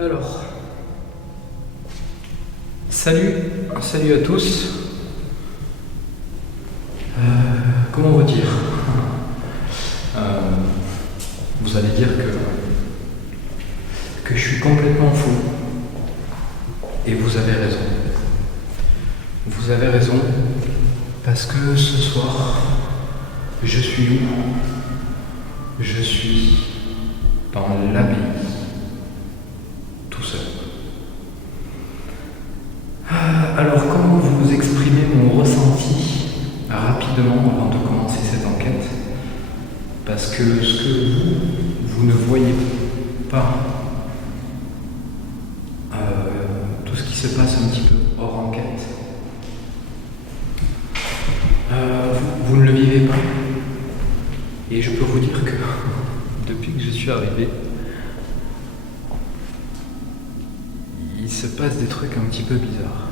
Alors, salut à tous. Comment vous dire Vous allez dire que je suis complètement fou. Et vous avez raison. Vous avez raison, parce que ce soir, je suis où? Je suis dans l'abbaye, tout seul. Alors, comment vous exprimer mon ressenti rapidement avant de commencer cette enquête? Parce que ce que vous ne voyez pas, tout ce qui se passe un petit peu hors enquête, vous ne le vivez pas. Et je peux vous dire que depuis que je suis arrivé, il se passe des trucs un petit peu bizarres.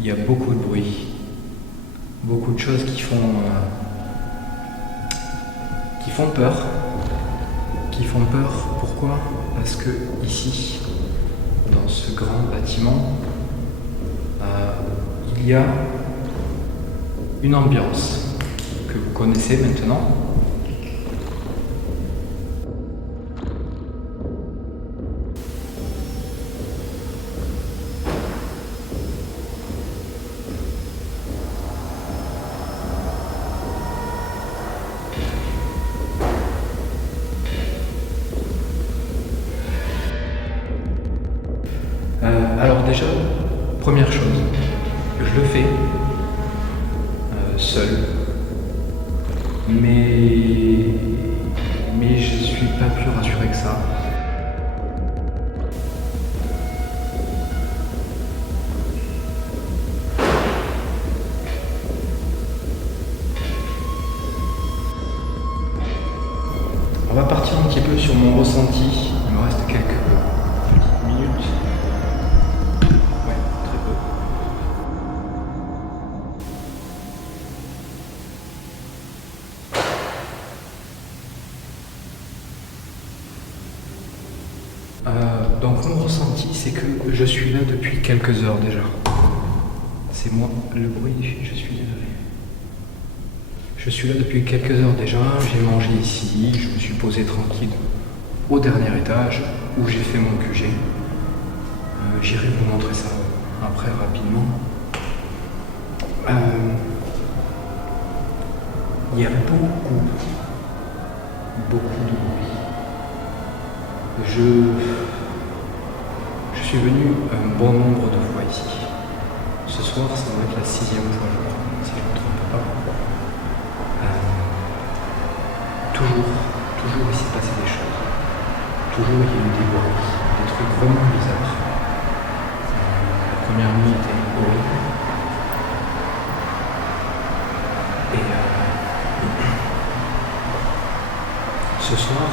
Il y a beaucoup de bruit, beaucoup de choses qui font peur. Qui font peur, pourquoi? Parce que ici, dans ce grand bâtiment, il y a une ambiance que vous connaissez maintenant. Alors déjà, première chose, je le fais seul, mais je suis pas plus rassuré que ça. On va partir un petit peu sur mon ressenti. Il me reste quelques petites minutes. Ouais, très peu. Donc mon ressenti, c'est que je suis là depuis quelques heures déjà. C'est moi, le bruit, je suis désolé. Je suis là depuis quelques heures déjà, j'ai mangé ici, je me suis posé tranquille au dernier étage où j'ai fait mon QG. J'irai vous montrer ça après rapidement. Il y a beaucoup de bruit. Je suis venu un bon nombre de fois ici. Ce soir, ça va être la 6e fois, je crois, si je ne me trompe pas. Toujours il s'est passé des choses. Toujours il y a eu des bruits, des trucs vraiment bizarres. La première nuit était horrible. Et ce soir,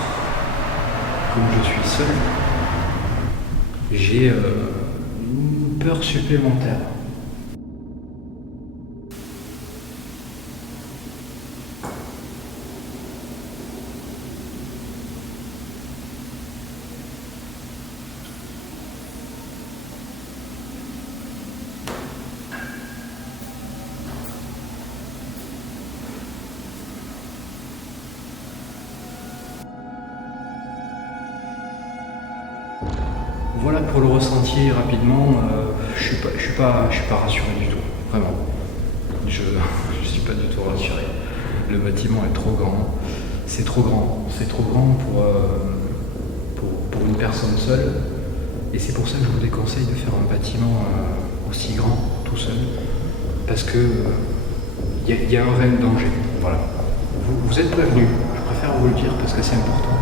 comme je suis seul, j'ai une peur supplémentaire. Voilà pour le ressenti rapidement. Je suis pas rassuré du tout, vraiment. Je suis pas du tout rassuré. Le bâtiment est trop grand. C'est trop grand pour une personne seule. Et c'est pour ça que je vous déconseille de faire un bâtiment aussi grand tout seul, parce que il y a un réel danger. Voilà. Vous êtes prévenus. Je préfère vous le dire parce que c'est important.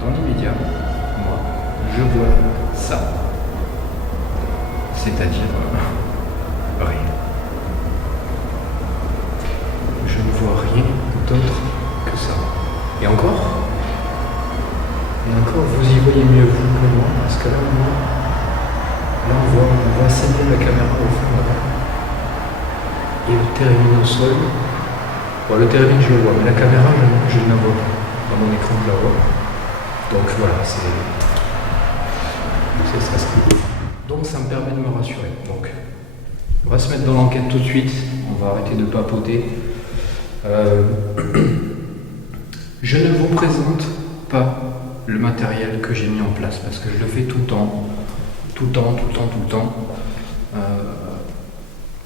Dans l'immédiat, moi, je vois ça. C'est-à-dire rien. Je ne vois rien d'autre la caméra au fond là-bas. Et le thermine au sol. Bon, le thermine je le vois, mais la caméra je ne la vois pas. Dans mon écran je la vois. Donc voilà, c'est ça. Donc ça me permet de me rassurer. Donc on va se mettre dans l'enquête tout de suite. On va arrêter de papoter. Je ne vous présente pas le matériel que j'ai mis en place parce que je le fais tout le temps.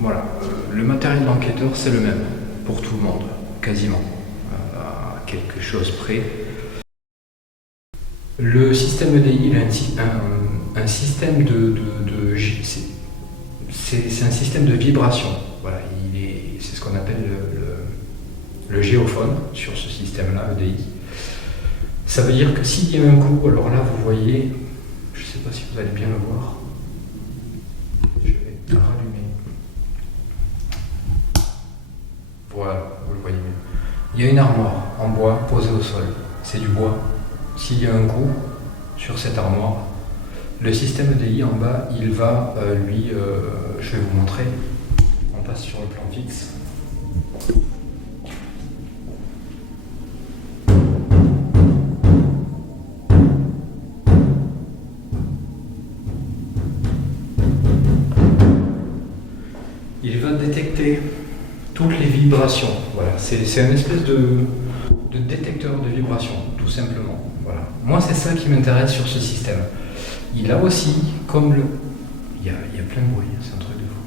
Voilà, le matériel d'enquêteur c'est le même pour tout le monde, quasiment, à quelque chose près. Le système EDI, il a un système c'est un système de vibration. Voilà, c'est ce qu'on appelle le géophone sur ce système-là, EDI. Ça veut dire que s'il y a un coup, alors là vous voyez, je ne sais pas si vous allez bien le voir, je vais rallumer. Voilà, vous le voyez mieux. Il y a une armoire en bois posée au sol, c'est du bois. S'il y a un coup sur cette armoire, le système EDI en bas, il va je vais vous montrer, on passe sur le plan fixe. Il va détecter toutes les vibrations. Voilà, c'est une espèce de détecteur de vibrations, tout simplement. Voilà. Moi, c'est ça qui m'intéresse sur ce système. Il a aussi, comme le... Il y a plein de bruit, c'est un truc de fou.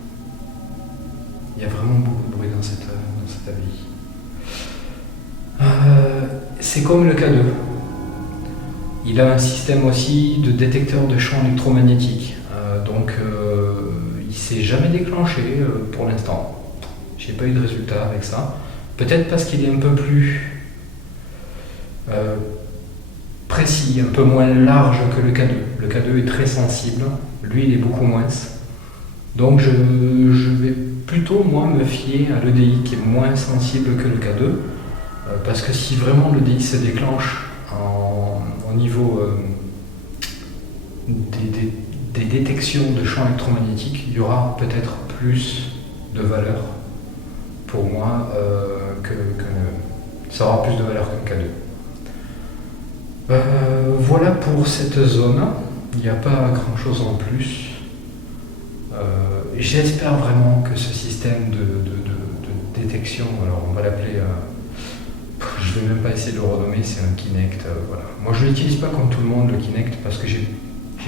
Il y a vraiment beaucoup de bruit dans cette abbaye. C'est comme le K2. Il a un système aussi de détecteur de champs électromagnétiques. Il ne s'est jamais déclenché pour l'instant. J'ai pas eu de résultat avec ça. Peut-être parce qu'il est un peu plus précis, un peu moins large que le K2. Le K2 est très sensible, lui il est beaucoup moins. Donc je vais plutôt moi me fier à l'EDI qui est moins sensible que le K2, parce que si vraiment l'EDI se déclenche au niveau des détections de champs électromagnétiques, il y aura peut-être plus de valeur pour moi ça aura plus de valeur que le K2. Voilà pour cette zone, il n'y a pas grand chose en plus. J'espère vraiment que ce système de détection, alors on va l'appeler, je ne vais même pas essayer de le renommer, c'est un Kinect. Voilà. Moi je ne l'utilise pas comme tout le monde le Kinect parce que j'ai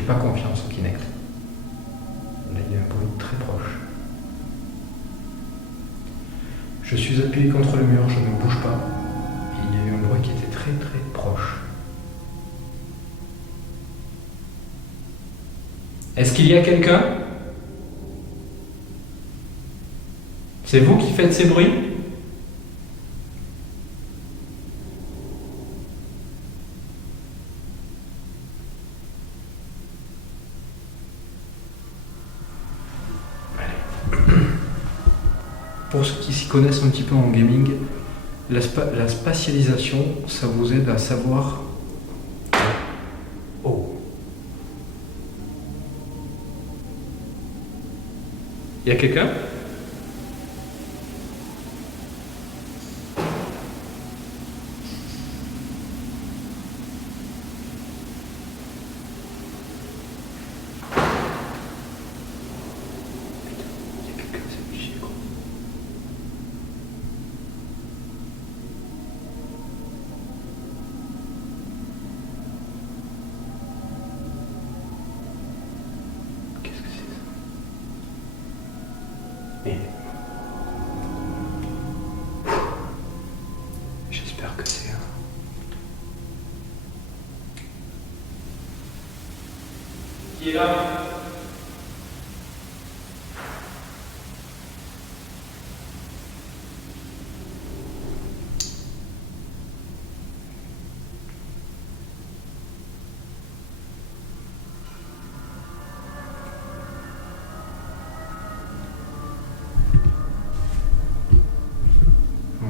pas confiance au Kinect. Là il y a un bruit très proche. Je suis appuyé contre le mur, je ne bouge pas. Il y a eu un bruit qui était très très proche. Est-ce qu'il y a quelqu'un? C'est vous qui faites ces bruits? Pour ceux qui s'y connaissent un petit peu en gaming, la spatialisation, ça vous aide à savoir... Oh. Il y a quelqu'un? J'espère que c'est qui est là?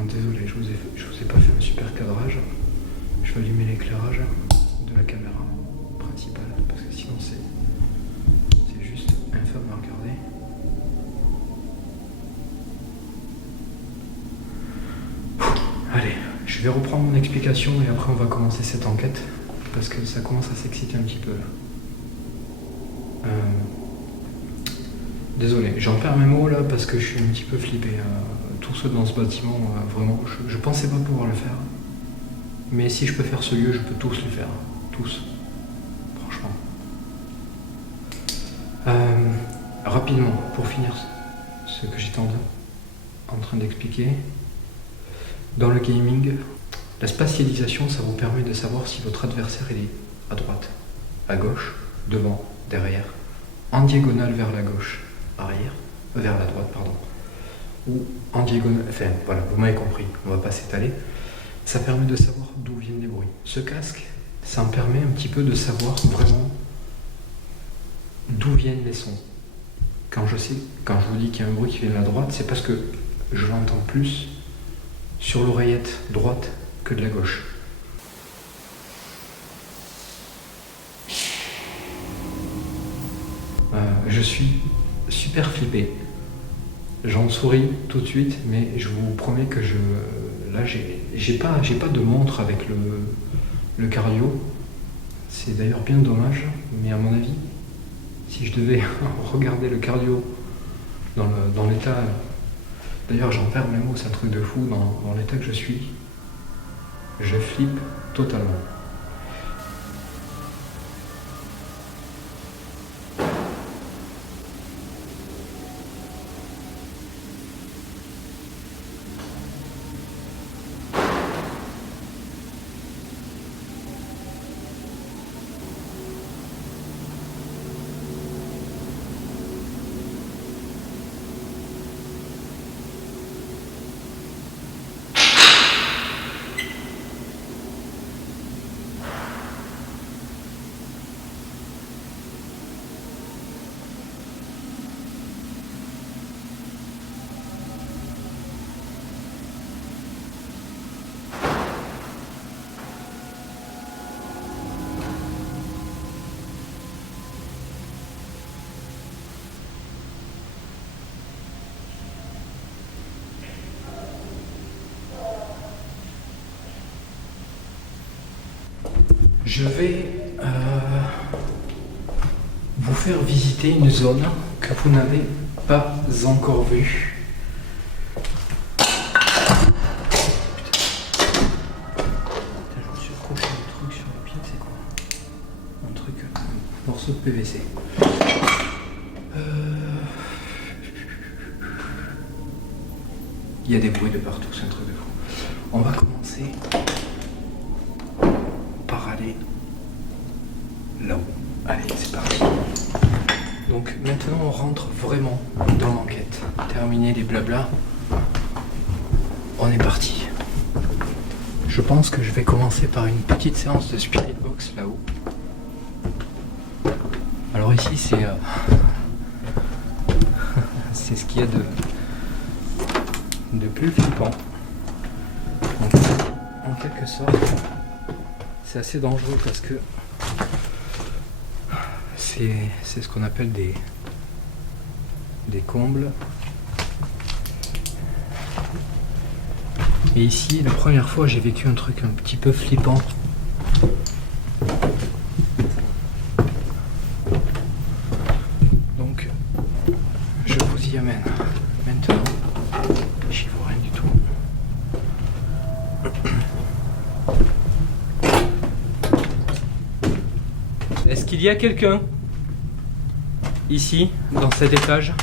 Désolé, je vous ai pas fait un super cadrage. Je vais allumer l'éclairage de la caméra principale parce que sinon c'est juste infâme à regarder. Je vais reprendre mon explication et après on va commencer cette enquête parce que ça commence à s'exciter un petit peu. Désolé, j'en perds mes mots là parce que je suis un petit peu flippé. Tout seul dans ce bâtiment, vraiment, je pensais pas pouvoir le faire. Mais si je peux faire ce lieu, je peux tous le faire. Tous. Franchement. Rapidement, pour finir ce que j'étais en train d'expliquer. Dans le gaming, la spatialisation, ça vous permet de savoir si votre adversaire est à droite, à gauche, devant, derrière, en diagonale vers la gauche, arrière, vers la droite, pardon, ou en diagonale, enfin voilà, vous m'avez compris, on va pas s'étaler. Ça permet de savoir d'où viennent les bruits. Ce casque, ça me permet un petit peu de savoir vraiment d'où viennent les sons. Quand je vous dis qu'il y a un bruit qui vient de la droite, c'est parce que je l'entends plus sur l'oreillette droite que de la gauche. Je suis super flippé. J'en souris tout de suite, mais je vous promets que là j'ai pas de montre avec le cardio. C'est d'ailleurs bien dommage, mais à mon avis, si je devais regarder le cardio dans l'état, d'ailleurs j'en perds mes mots, c'est un truc de fou, dans l'état que je suis, je flippe totalement. Je vais vous faire visiter une zone que vous n'avez pas encore vue. Putain, je me suis accroché un truc sur le pied, c'est quoi? Un morceau de PVC. Il y a des bruits de partout, c'est un truc de fou. On va commencer par aller là-haut. Allez, c'est parti. Donc maintenant on rentre vraiment dans l'enquête. Terminé les blabla. On est parti. Je pense que je vais commencer par une petite séance de Spirit Box là-haut. Alors ici c'est c'est ce qu'il y a de plus flippant. Donc, en quelque sorte, c'est assez dangereux parce que c'est ce qu'on appelle des combles. Et ici, la première fois, j'ai vécu un truc un petit peu flippant. Donc, je vous y amène maintenant. J'y vois rien du tout. Est-ce qu'il y a quelqu'un ici, dans cet étage?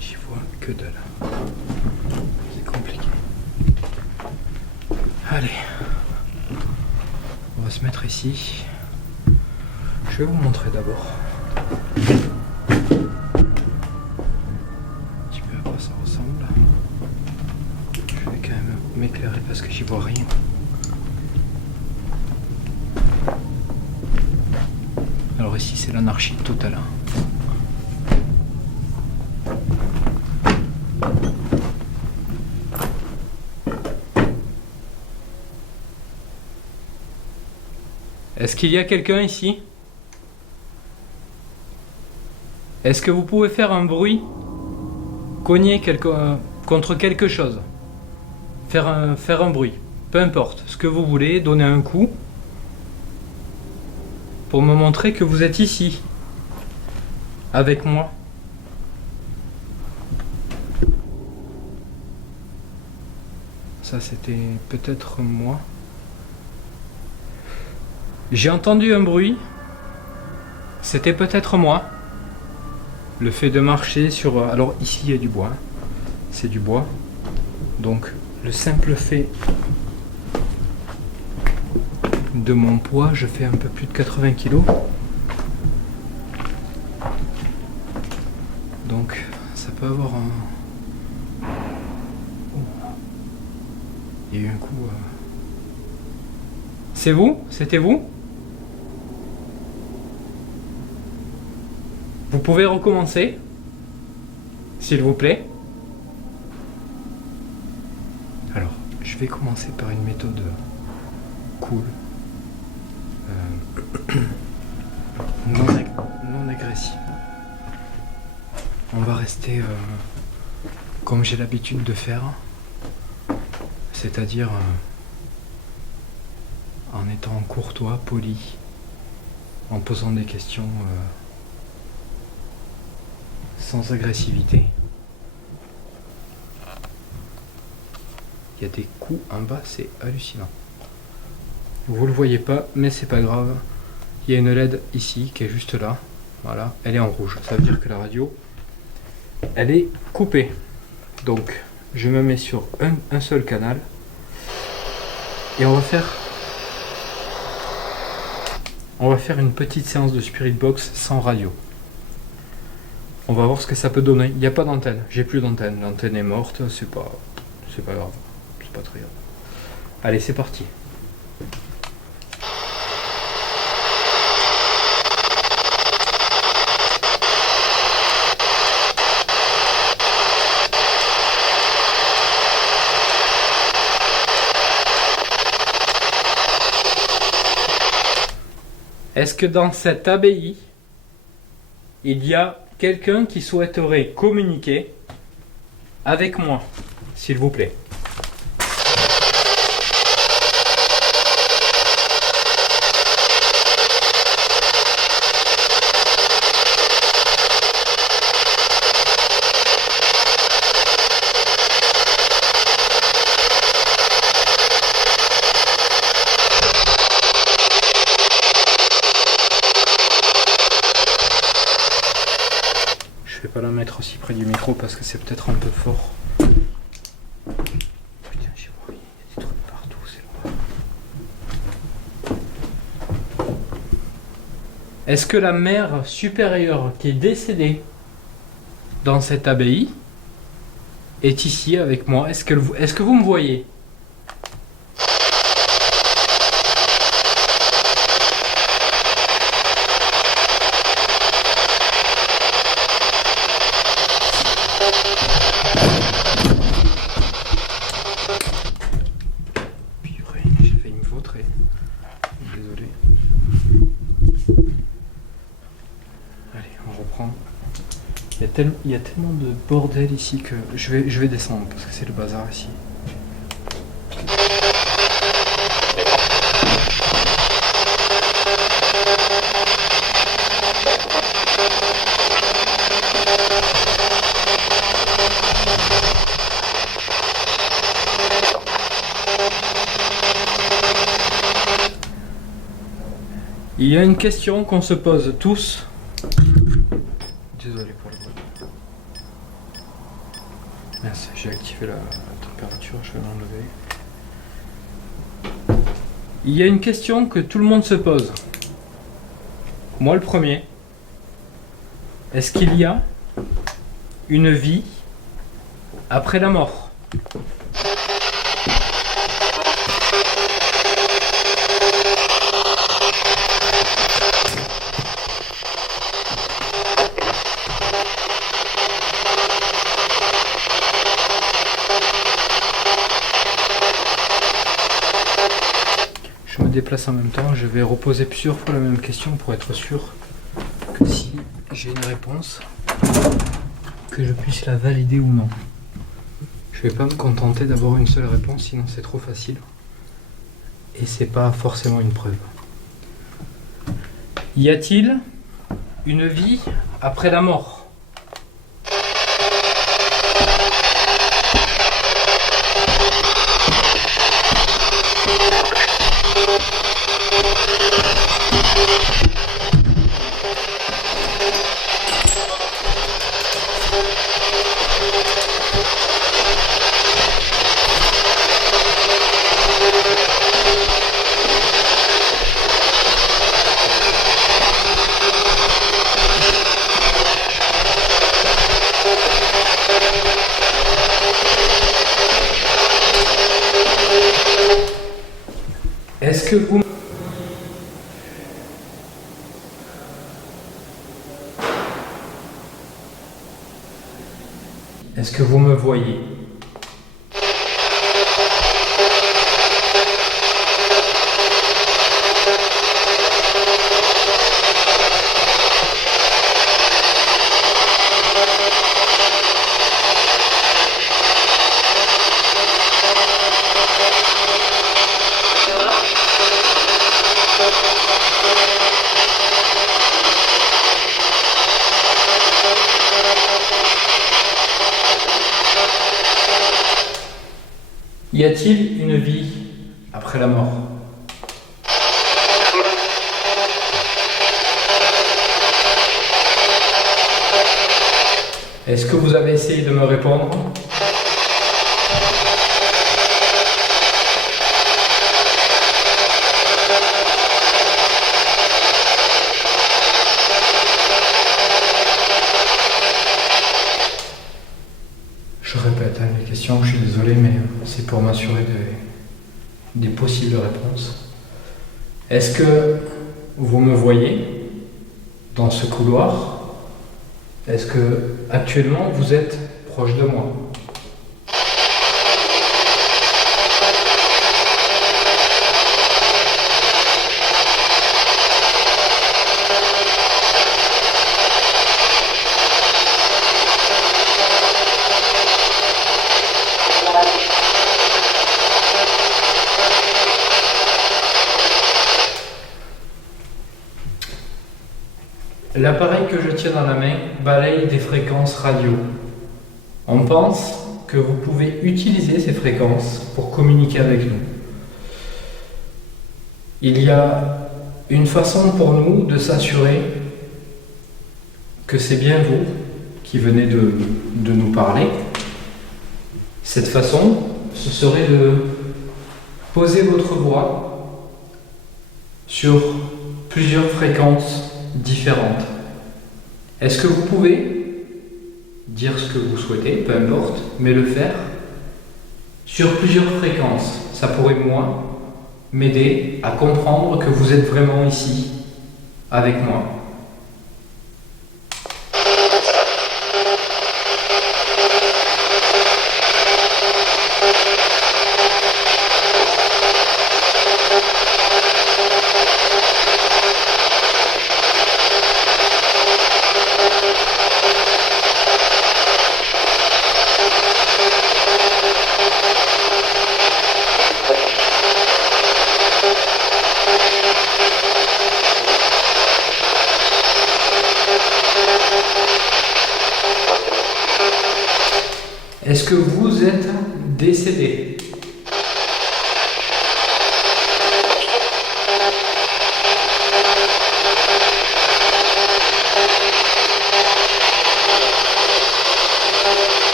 J'y vois que dalle. C'est compliqué. Allez. On va se mettre ici. Je vais vous montrer d'abord un petit peu à quoi ça ressemble. Je vais quand même m'éclairer parce que j'y vois rien. Alors ici c'est l'anarchie totale. Est-ce qu'il y a quelqu'un ici? Est-ce que vous pouvez faire un bruit? Cogner contre quelque chose. Faire un bruit. Peu importe. Ce que vous voulez. Donner un coup. Pour me montrer que vous êtes ici. Avec moi. Ça, c'était peut-être moi. J'ai entendu un bruit. C'était peut-être moi. Le fait de marcher sur... Alors ici, il y a du bois. C'est du bois. Donc, le simple fait de mon poids, je fais un peu plus de 80 kg. Donc, ça peut avoir un... Il y a eu un coup... C'est vous? C'était vous? Vous pouvez recommencer, s'il vous plaît. Alors, je vais commencer par une méthode cool, non agressive. On va rester comme j'ai l'habitude de faire, c'est-à-dire en étant courtois, poli, en posant des questions sans agressivité. Il y a des coups en bas, c'est hallucinant. Vous le voyez pas, mais c'est pas grave. Il y a une LED ici qui est juste là. Voilà, elle est en rouge. Ça veut dire que la radio, elle est coupée. Donc, je me mets sur un seul canal. Et on va faire une petite séance de Spirit Box sans radio. On va voir ce que ça peut donner. Il n'y a pas d'antenne. J'ai plus d'antenne. L'antenne est morte. C'est pas grave. C'est pas très grave. Allez, c'est parti. Est-ce que dans cette abbaye, il y a quelqu'un qui souhaiterait communiquer avec moi, s'il vous plaît? Je vais pas la mettre aussi près du micro parce que c'est peut-être un peu fort. Putain, j'ai vois, il y a des trucs partout, c'est loin. Est-ce que la mère supérieure qui est décédée dans cette abbaye est ici avec moi? Est-ce que vous me voyez? J'ai failli me vautrer. Désolé. Allez, on reprend. Il y a tellement de bordel ici que je vais descendre parce que c'est le bazar ici. Il y a une question qu'on se pose tous. Désolé pour le bruit. Mince, j'ai activé la température, je vais l'enlever. Il y a une question que tout le monde se pose. Moi le premier. Est-ce qu'il y a une vie après la mort? déplace en même temps, je vais reposer plusieurs fois la même question pour être sûr que si j'ai une réponse, que je puisse la valider ou non. Je vais pas me contenter d'avoir une seule réponse, sinon c'est trop facile. Et c'est pas forcément une preuve. Y a-t-il une vie après la mort ? Est-ce que vous me voyez ? Y a-t-il une vie après la mort ? Est-ce que vous avez essayé de me répondre ? Je répète les questions, je suis désolé, mais c'est pour m'assurer des possibles réponses. Est-ce que vous me voyez dans ce couloir ? Est-ce que actuellement vous êtes proche de moi ? L'appareil que je tiens dans la main balaye des fréquences radio. On pense que vous pouvez utiliser ces fréquences pour communiquer avec nous. Il y a une façon pour nous de s'assurer que c'est bien vous qui venez de nous parler. Cette façon, ce serait de poser votre voix sur plusieurs fréquences différentes. Est-ce que vous pouvez dire ce que vous souhaitez, peu importe, mais le faire sur plusieurs fréquences? Ça pourrait, moi, m'aider à comprendre que vous êtes vraiment ici, avec moi. Est-ce que vous êtes décédé?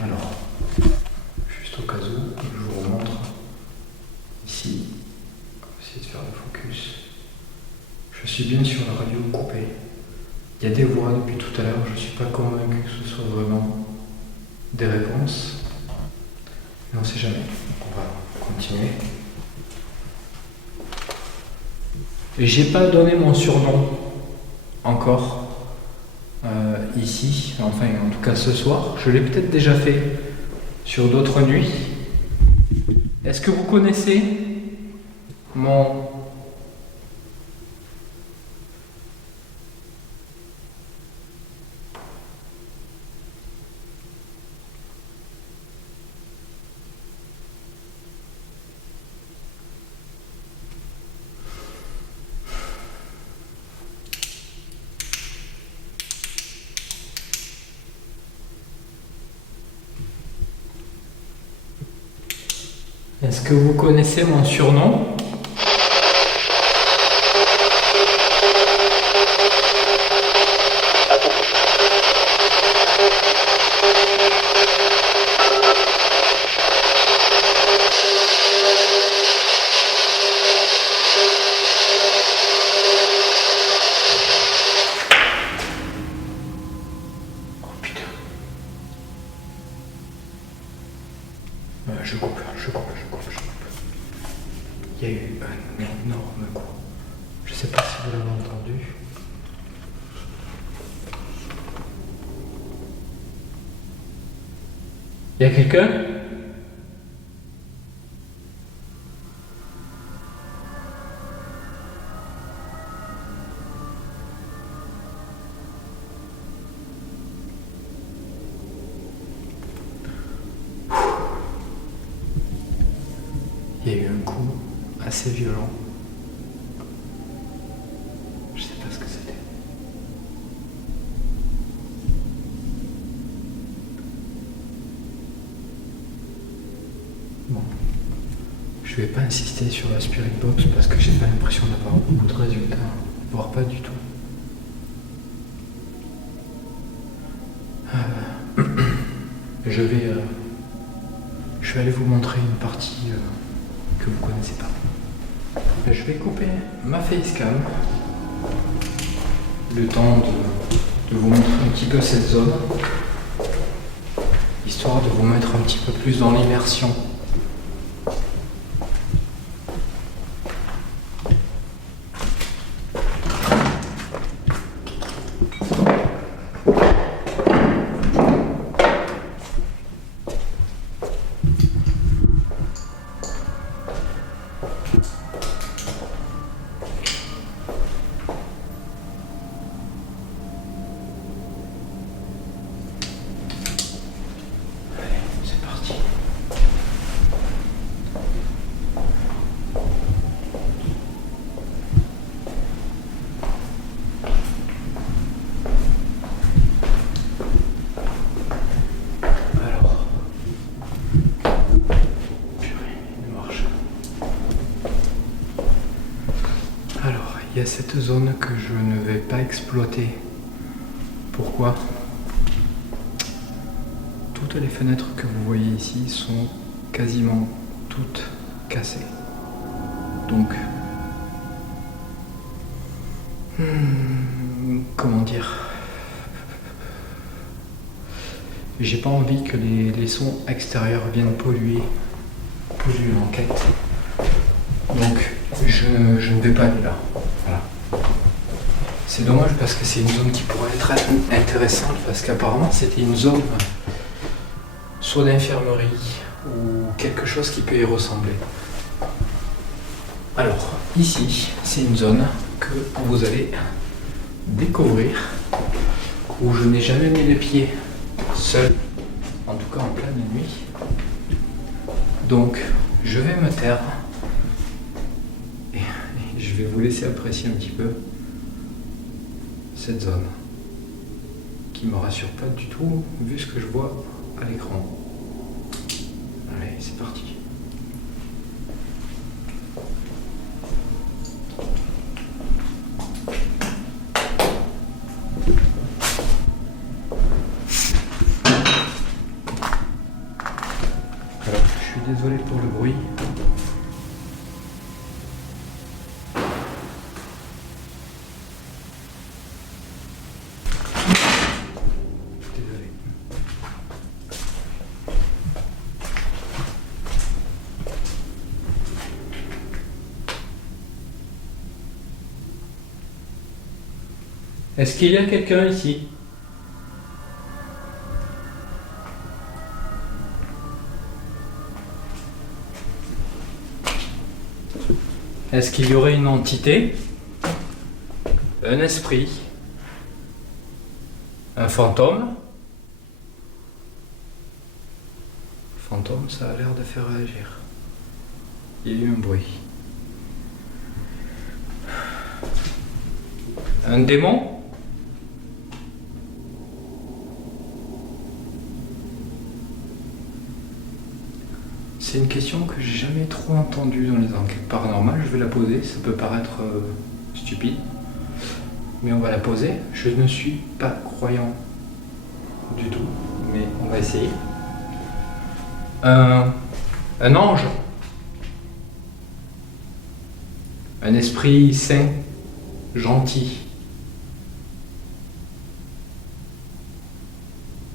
Alors, juste au cas où, je vous remontre ici. On va essayer de faire le focus. Je suis bien sur la radio coupée. Il y a des voix depuis tout à l'heure, je ne suis pas convaincu que ce soit vraiment des réponses. Mais on ne sait jamais. On va continuer. J'ai pas donné mon surnom encore ici, enfin en tout cas ce soir. Je l'ai peut-être déjà fait sur d'autres nuits. Est-ce que vous connaissez mon... Est-ce que vous connaissez mon surnom? Oh putain. Je coupe. Il y a eu un énorme coup. Je sais pas si vous l'avez entendu. Il y a quelqu'un? Il y a eu un coup assez violent. Je sais pas ce que c'était. Bon. Je vais pas insister sur la Spirit Box parce que j'ai pas l'impression d'avoir beaucoup de résultats, voire pas du tout. Je vais aller vous montrer une partie que vous connaissez pas. Je vais couper ma facecam le temps de vous montrer un petit peu cette zone, histoire de vous mettre un petit peu plus dans l'immersion. Il y a cette zone que je ne vais pas exploiter. Pourquoi? Toutes les fenêtres que vous voyez ici sont quasiment toutes cassées. Donc, comment dire? J'ai pas envie que les sons extérieurs viennent polluer l'enquête. Donc, je ne vais pas aller là. Voilà. C'est dommage parce que c'est une zone qui pourrait être intéressante parce qu'apparemment c'était une zone soit d'infirmerie ou quelque chose qui peut y ressembler. Alors, ici, c'est une zone que vous allez découvrir où je n'ai jamais mis les pieds seul, en tout cas en pleine nuit. Donc, je vais me taire. Je vais vous laisser apprécier un petit peu cette zone qui me rassure pas du tout vu ce que je vois à l'écran. Allez, c'est parti. Alors, je suis désolé pour le bruit. Est-ce qu'il y a quelqu'un ici? Est-ce qu'il y aurait une entité, un esprit, un fantôme? Fantôme, ça a l'air de faire réagir. Il y a eu un bruit. Un démon? C'est une question que j'ai jamais trop entendue dans les enquêtes paranormales. Je vais la poser, ça peut paraître stupide, mais on va la poser. Je ne suis pas croyant du tout, mais on va essayer. Un ange, un esprit saint, gentil,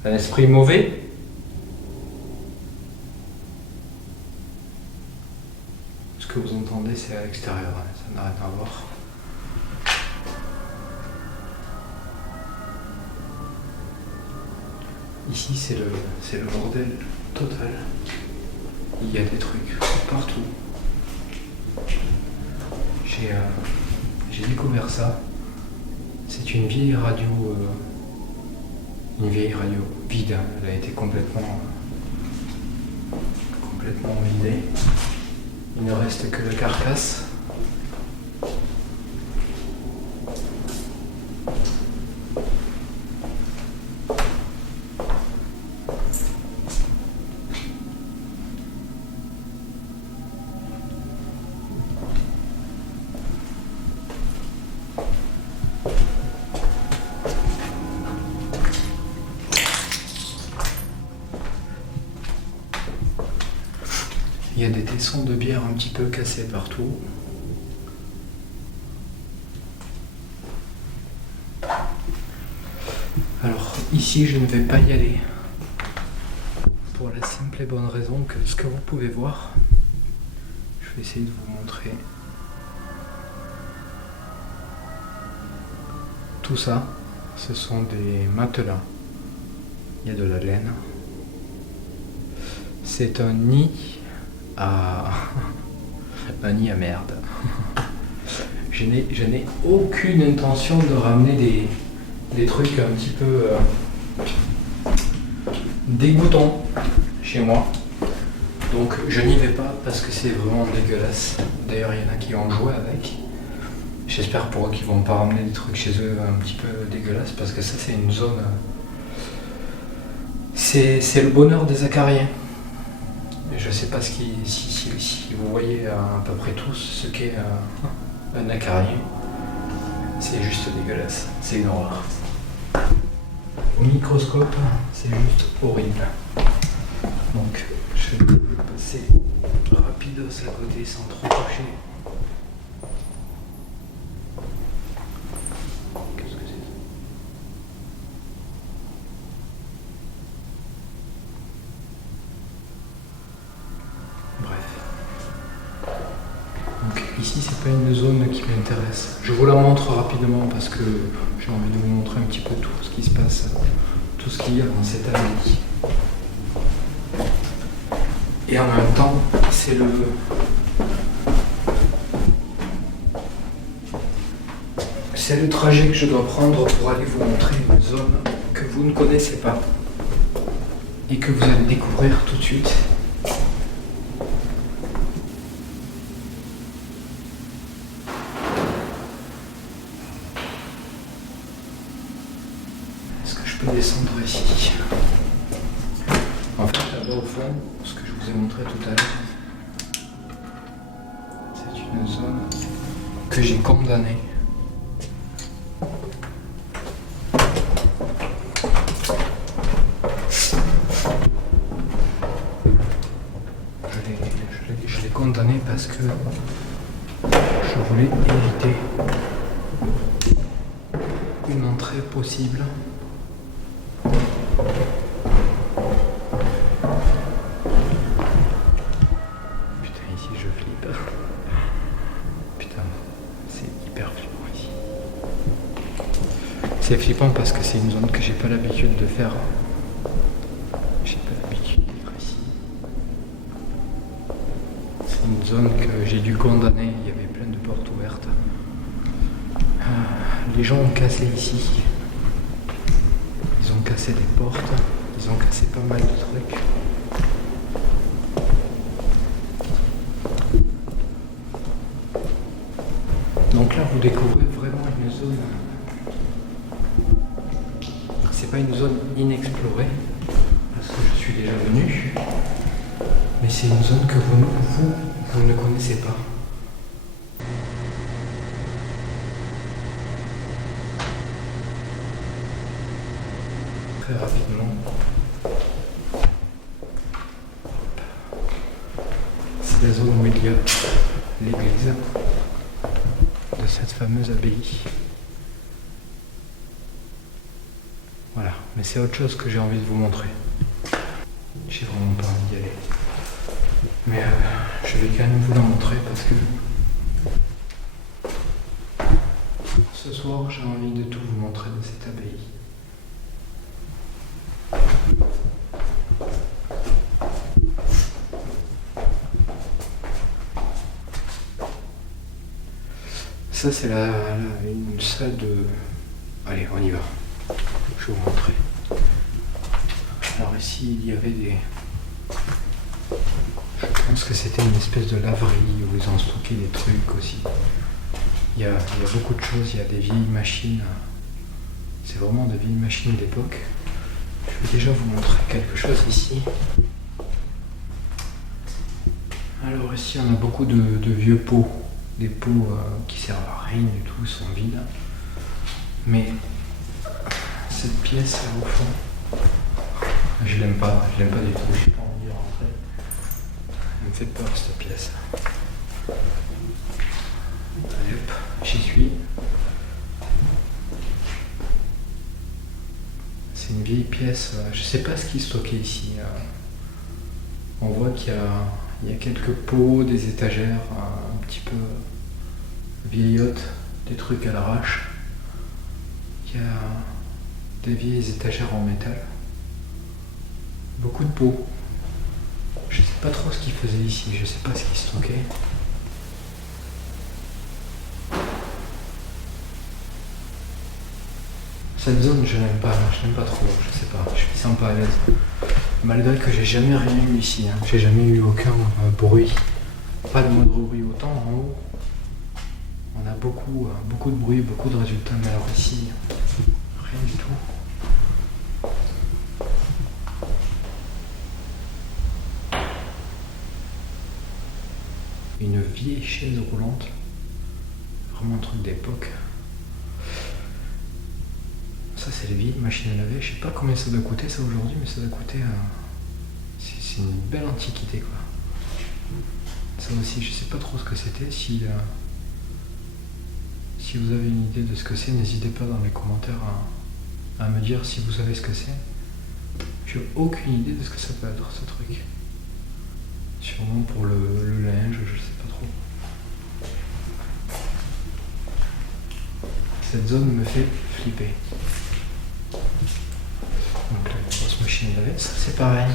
un esprit mauvais. Ce que vous entendez, c'est à l'extérieur, ça n'a rien à voir. Ici, c'est le bordel total. Il y a des trucs partout. J'ai découvert ça. C'est une vieille radio vide. Elle a été complètement vidée. Il ne reste que la carcasse. Il y a des tessons de bière un petit peu cassés partout. Alors ici je ne vais pas y aller. Pour la simple et bonne raison que ce que vous pouvez voir, je vais essayer de vous montrer. Tout ça, ce sont des matelas. Il y a de la laine. C'est un nid un nid à merde. Je n'ai aucune intention de ramener des trucs un petit peu dégoûtants chez moi. Donc je n'y vais pas parce que c'est vraiment dégueulasse. D'ailleurs il y en a qui ont joué avec. J'espère pour eux qu'ils vont pas ramener des trucs chez eux un petit peu dégueulasses parce que ça c'est une zone... C'est le bonheur des acariens. Je sais pas si vous voyez à peu près tous ce qu'est un acarien. C'est juste dégueulasse, c'est une horreur. Au microscope, c'est juste horrible. Donc je vais passer rapidos à côté sans trop toucher. Qu'est-ce que c'est ça ? Donc ici c'est pas une zone qui m'intéresse. Je vous la montre rapidement parce que j'ai envie de vous montrer un petit peu tout ce qui se passe, tout ce qu'il y a dans cette allée. Et en même temps, c'est le trajet que je dois prendre pour aller vous montrer une zone que vous ne connaissez pas et que vous allez découvrir tout de suite. Est-ce que je peux descendre ici? En fait, là-bas au fond, ce que je vous ai montré tout à l'heure, c'est une zone que j'ai condamnée. Je l'ai condamnée parce que je voulais éviter une entrée possible. Putain, ici je flippe. Putain, c'est hyper flippant ici. C'est flippant parce que c'est une zone que j'ai pas l'habitude de faire. J'ai pas l'habitude d'être ici. C'est une zone que j'ai dû condamner. Il y avait plein de ouverte. Les gens ont cassé ici. Ils ont cassé des portes. Ils ont cassé pas mal de trucs. Donc là, vous découvrez vraiment une zone. C'est pas une zone inexplorée, parce que je suis déjà venu, mais c'est une zone que vous ne connaissez pas. Très rapidement. C'est la zone où il y a l'église de cette fameuse abbaye. Voilà, mais c'est autre chose que j'ai envie de vous montrer. J'ai vraiment pas envie d'y aller. Mais je vais quand même vous la montrer parce que ce soir j'ai envie de tout vous montrer de cette abbaye. Ça c'est une salle de... Allez, on y va. Je vais vous montrer. Alors ici, il y avait des... Je pense que c'était une espèce de laverie où ils ont stocké des trucs aussi. Il y a beaucoup de choses, il y a des vieilles machines. C'est vraiment des vieilles machines d'époque. Je vais déjà vous montrer quelque chose ici. Alors ici, on a beaucoup de vieux pots. Des pots qui servent à rien du tout, sont vides. Mais cette pièce là au fond, je l'aime pas du tout, j'ai pas envie de rentrer. Elle me fait peur cette pièce. Allez hop, j'y suis. C'est une vieille pièce, je sais pas ce qui est stocké ici. On voit qu'il y a quelques pots, des étagères un petit peu vieillottes, des trucs à l'arrache. Il y a des vieilles étagères en métal. Beaucoup de pots. Je sais pas trop ce qu'ils faisaient ici, je sais pas ce qu'ils stockaient. Cette zone je l'aime pas trop, je sais pas, je me sens pas à l'aise. Malgré que j'ai jamais rien eu ici, hein. J'ai jamais eu aucun bruit. Pas le moindre bruit, autant en haut. On a beaucoup de bruit, beaucoup de résultats, mais alors ici, rien du tout. Une vieille chaise roulante, vraiment un truc d'époque. Ça c'est les vieilles machines à laver, je sais pas combien ça doit coûter ça aujourd'hui, mais ça doit coûter... c'est une belle antiquité quoi. Ça aussi, je sais pas trop ce que c'était. Si vous avez une idée de ce que c'est, n'hésitez pas dans les commentaires à me dire si vous savez ce que c'est. J'ai aucune idée de ce que ça peut être ce truc. Sûrement pour le linge, je sais pas trop. Cette zone me fait flipper. Donc là, une grosse machine à laver, ça c'est pareil.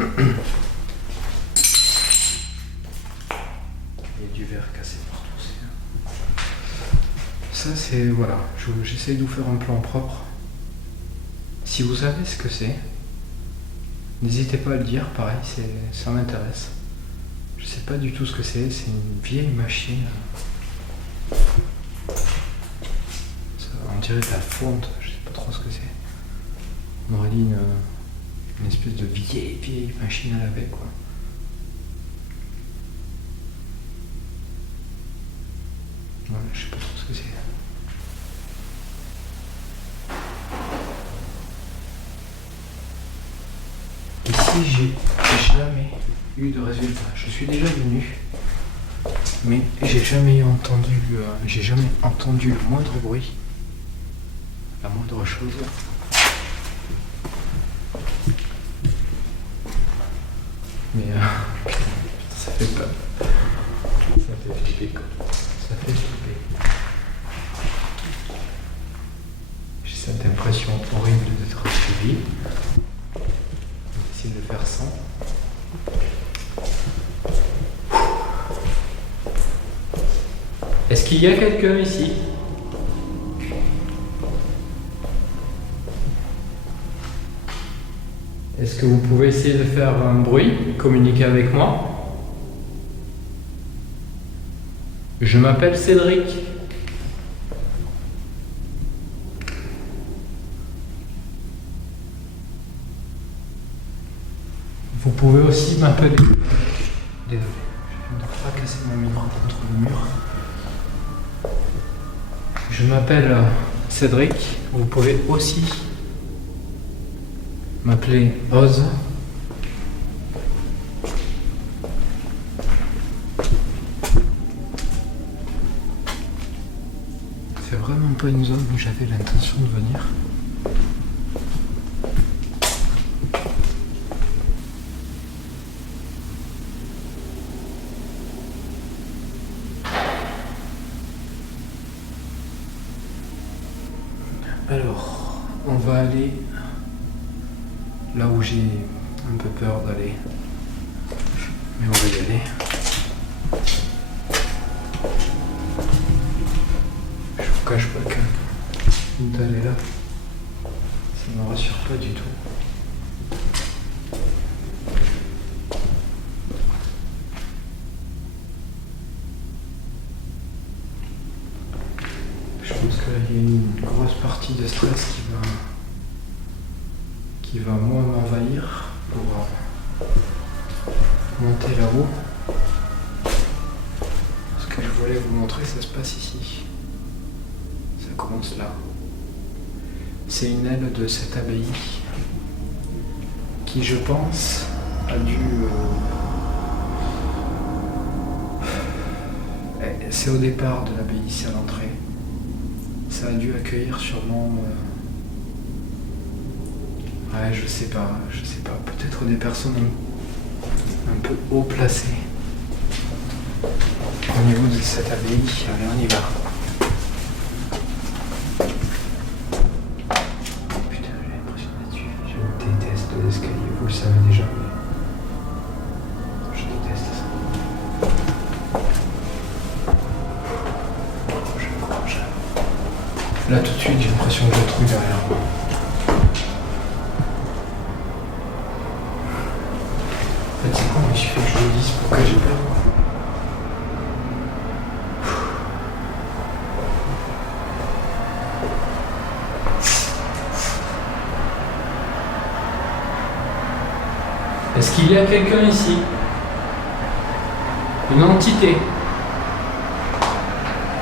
Il y a du verre cassé partout. Ça c'est, voilà, j'essaie de vous faire un plan propre. Si vous savez ce que c'est, n'hésitez pas à le dire, pareil, ça m'intéresse. Je sais pas du tout ce que c'est une vieille machine. Ça, on dirait de la fonte, je sais pas trop ce que c'est. On aurait dit une espèce de vieille machine à laver quoi. Voilà, je sais pas trop ce que c'est. Ici, j'ai jamais eu de résultat. Je suis déjà venu, mais j'ai jamais entendu le moindre bruit, la moindre chose. Mais ça fait peur. Ça fait flipper quoi. Ça fait flipper. J'ai cette impression horrible d'être suivi. On va essayer de le faire sans. Est-ce Est-ce qu'il y a quelqu'un ici? Est-ce que vous pouvez essayer de faire un bruit, communiquer avec moi? Je m'appelle Cédric. Vous pouvez aussi m'appeler. Désolé, je viens de fracasser mon micro contre le mur. Je m'appelle Cédric. Vous pouvez aussi m'appeler Oz. C'est vraiment pas une zone où j'avais l'intention de venir. Alors, on va aller là où j'ai un peu peur d'aller. Mais on va y aller. Je vous cache pas que d'aller là, ça me rassure pas du tout. Je pense qu'il y a une grosse partie de stress qui va moi m'envahir pour monter là-haut. Ce que je voulais vous montrer, ça se passe ici. Ça commence là. C'est une aile de cette abbaye qui, je pense, a dû... c'est au départ de l'abbaye, c'est à l'entrée. Ça a dû accueillir sûrement... ouais, je sais pas. Peut-être des personnes un peu haut placées au niveau de cette abbaye. Allez, on y va. Putain, j'ai l'impression d'être tué. Je déteste l'escalier, vous le savez déjà, mais je déteste ça. Courage. Là, tout de suite, j'ai l'impression que je trouve derrière moi. En fait, c'est con, mais il suffit que je le dise pour que j'ai peur. Est-ce qu'il y a quelqu'un ici? Une entité?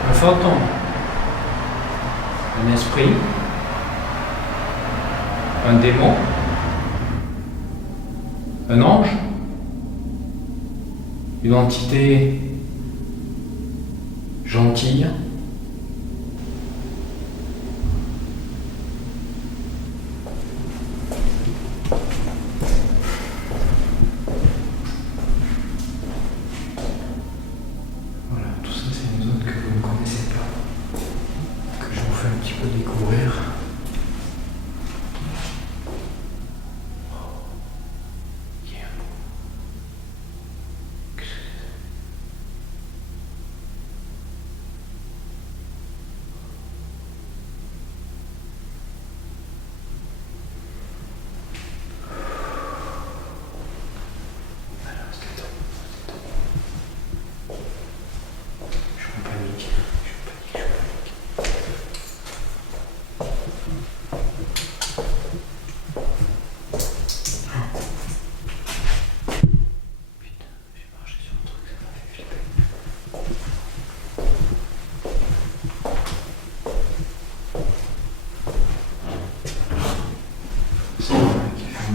Un fantôme? Un esprit? Un démon? Un ange? Une entité gentille? Voilà, tout ça c'est une zone que vous ne connaissez pas, que je vous fais un petit peu découvrir.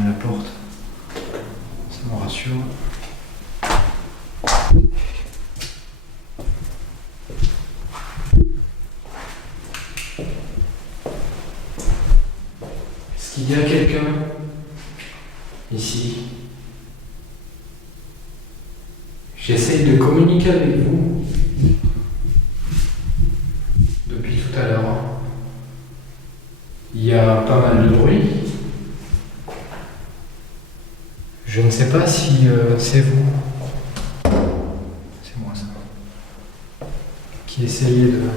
La porte, ça me rassure. Est-ce qu'il y a quelqu'un ici? J'essaye de communiquer avec vous depuis tout à l'heure. Il y a pas mal de bruit. Je ne sais pas si c'est vous, c'est moi ça, qui essayait de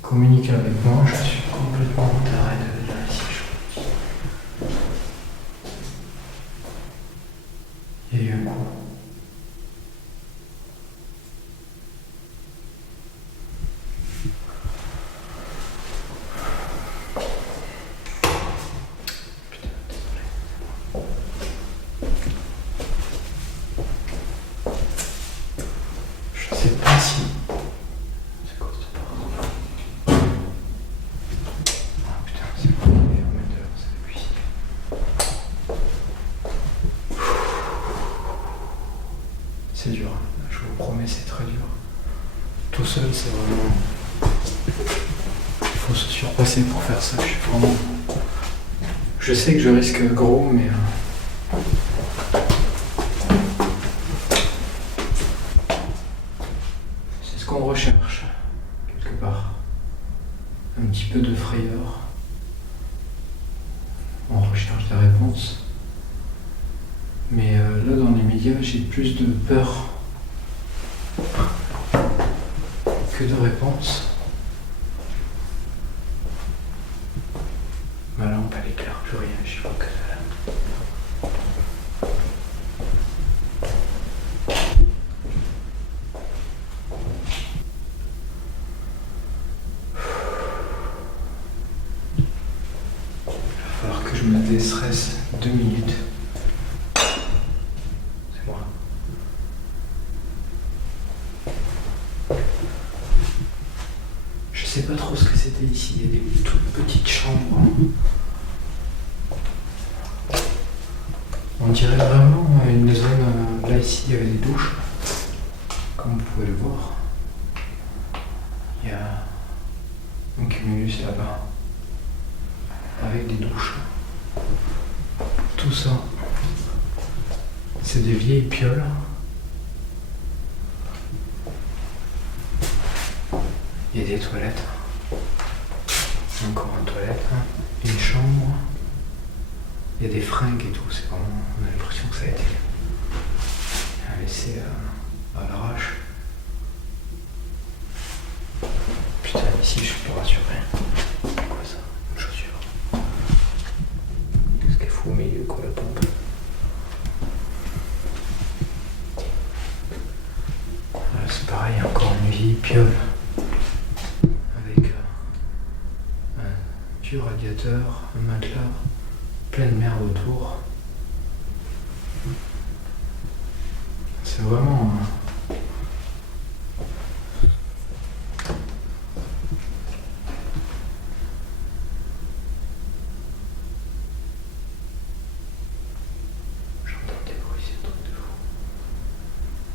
communiquer avec moi. Je suis complètement taré de là ici. Il y a eu un coup. Je sais pas si... C'est quoi cette porte? Ah putain, c'est quoi les fermeteurs? C'est depuis ici. C'est dur, je vous promets, c'est très dur. Tout seul, c'est vraiment... Il faut se surpasser pour faire ça, je suis vraiment... Je sais que je risque gros, mais... C'est ce qu'on recherche, quelque part. Un petit peu de frayeur. On recherche des réponses. Mais là, dans les médias, j'ai plus de peur que de réponses. Ma lampe, elle éclaire plus rien, je vois que dalle. Il va falloir que je me déstresse 2 minutes. C'est moi. Je sais pas trop ce que c'était ici. Il y a des toutes petites chambres. On dirait vraiment une zone. Là, ici, il y avait des douches. Comme vous pouvez le voir. Il y a un cumulus là-bas. Avec des douches. Tout ça, c'est des vieilles pioles. Il y a des toilettes. Encore une toilette. Une chambre. Il y a des fringues et tout. C'est vraiment... On a l'impression que ça a été laissé à l'arrache. Putain, ici je suis pas rassuré. C'est quoi ça? Une chaussure. Qu'est-ce qu'elle fout au milieu, quoi, la pompe? Voilà, c'est pareil, encore une vieille piole. Avec un vieux radiateur, un matelas, plein de merde autour. C'est vraiment... J'entends des bruits, c'est un truc de fou.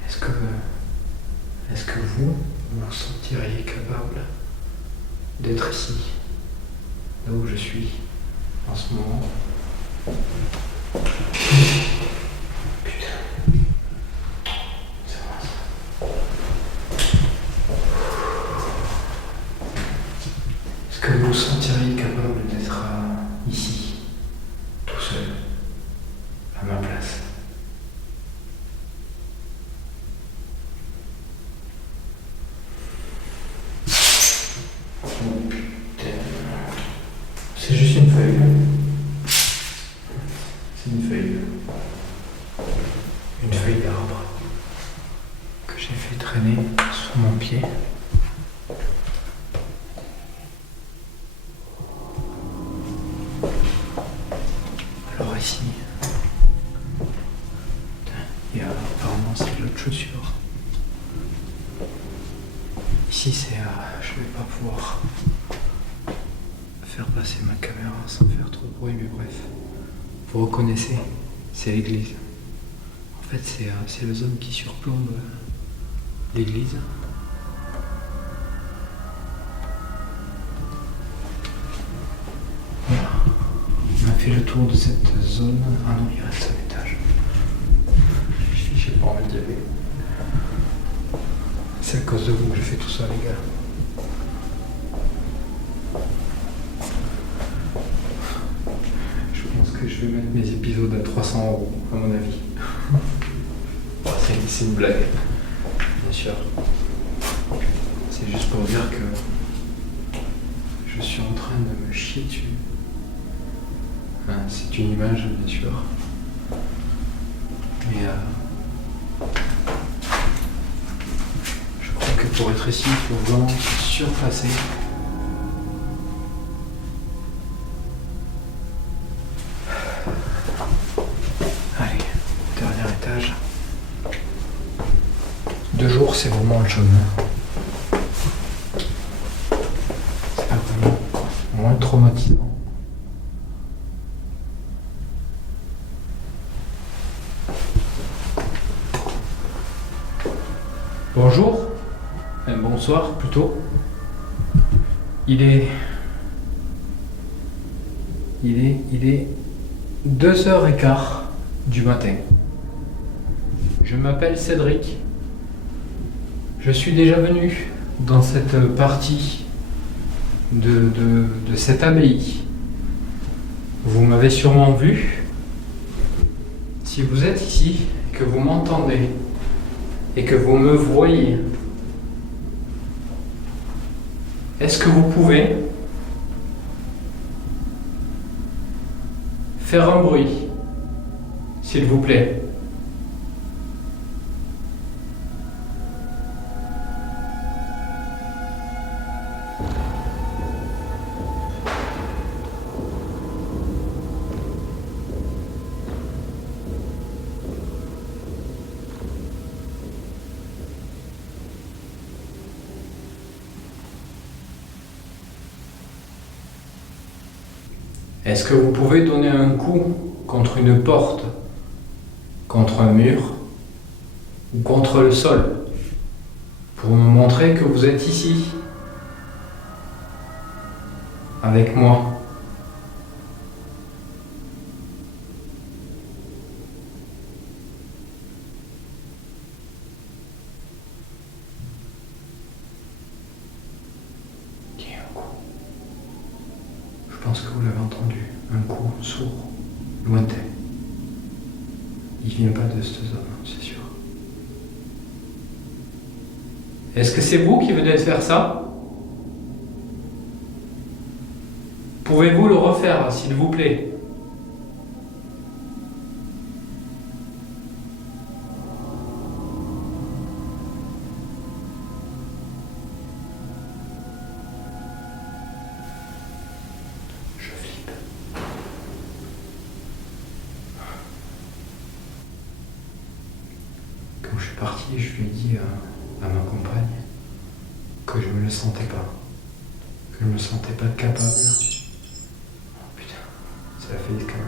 Est-ce que vous vous sentiriez capable d'être ici, là où je suis en ce moment? Putain. C'est vrai ça. Est-ce que vous vous sentiriez capable d'être ici, tout seul, à ma place? Oh putain. C'est juste une feuille. C'est une feuille. Une feuille d'arbre que j'ai fait traîner sous mon pied. Alors ici, il y a apparemment c'est l'autre chaussure. Ici c'est je vais pas pouvoir faire passer ma caméra sans faire trop de bruit, mais bref. Vous reconnaissez, c'est l'église. En fait c'est la zone qui surplombe l'église. Voilà. On a fait le tour de cette zone. Ah non, il reste un étage. J'ai pas envie d'y aller. C'est à cause de vous que je fais tout ça, les gars. Je pense que je vais mettre mes épisodes à 300 €, à mon avis. C'est une blague, bien sûr. c'est juste pour dire que je suis en train de me chier dessus. Enfin, c'est une image, bien sûr. Mais je crois que pour être ici, il faut vraiment se surpasser. Allez, dernier étage. 2 jours, c'est vraiment le jaune. C'est pas vraiment moins traumatisant. Bonjour, bonsoir plutôt. Il est 2h15 du matin. Je m'appelle Cédric. Je suis déjà venu dans cette partie de cette abbaye. Vous m'avez sûrement vu. Si vous êtes ici, que vous m'entendez et que vous me voyez, est-ce que vous pouvez faire un bruit, s'il vous plaît? Est-ce que vous pouvez donner un coup contre une porte, contre un mur ou contre le sol pour me montrer que vous êtes ici avec moi? Je pense que vous l'avez entendu, un coup sourd, lointain. Il vient pas de cette zone, c'est sûr. Est-ce que c'est vous qui venez de faire ça? Pouvez-vous le refaire, s'il vous plaît? Quand je suis parti, je lui ai dit à ma compagne que je me le sentais pas. Que je me sentais pas capable. Oh putain, ça a fait quand même.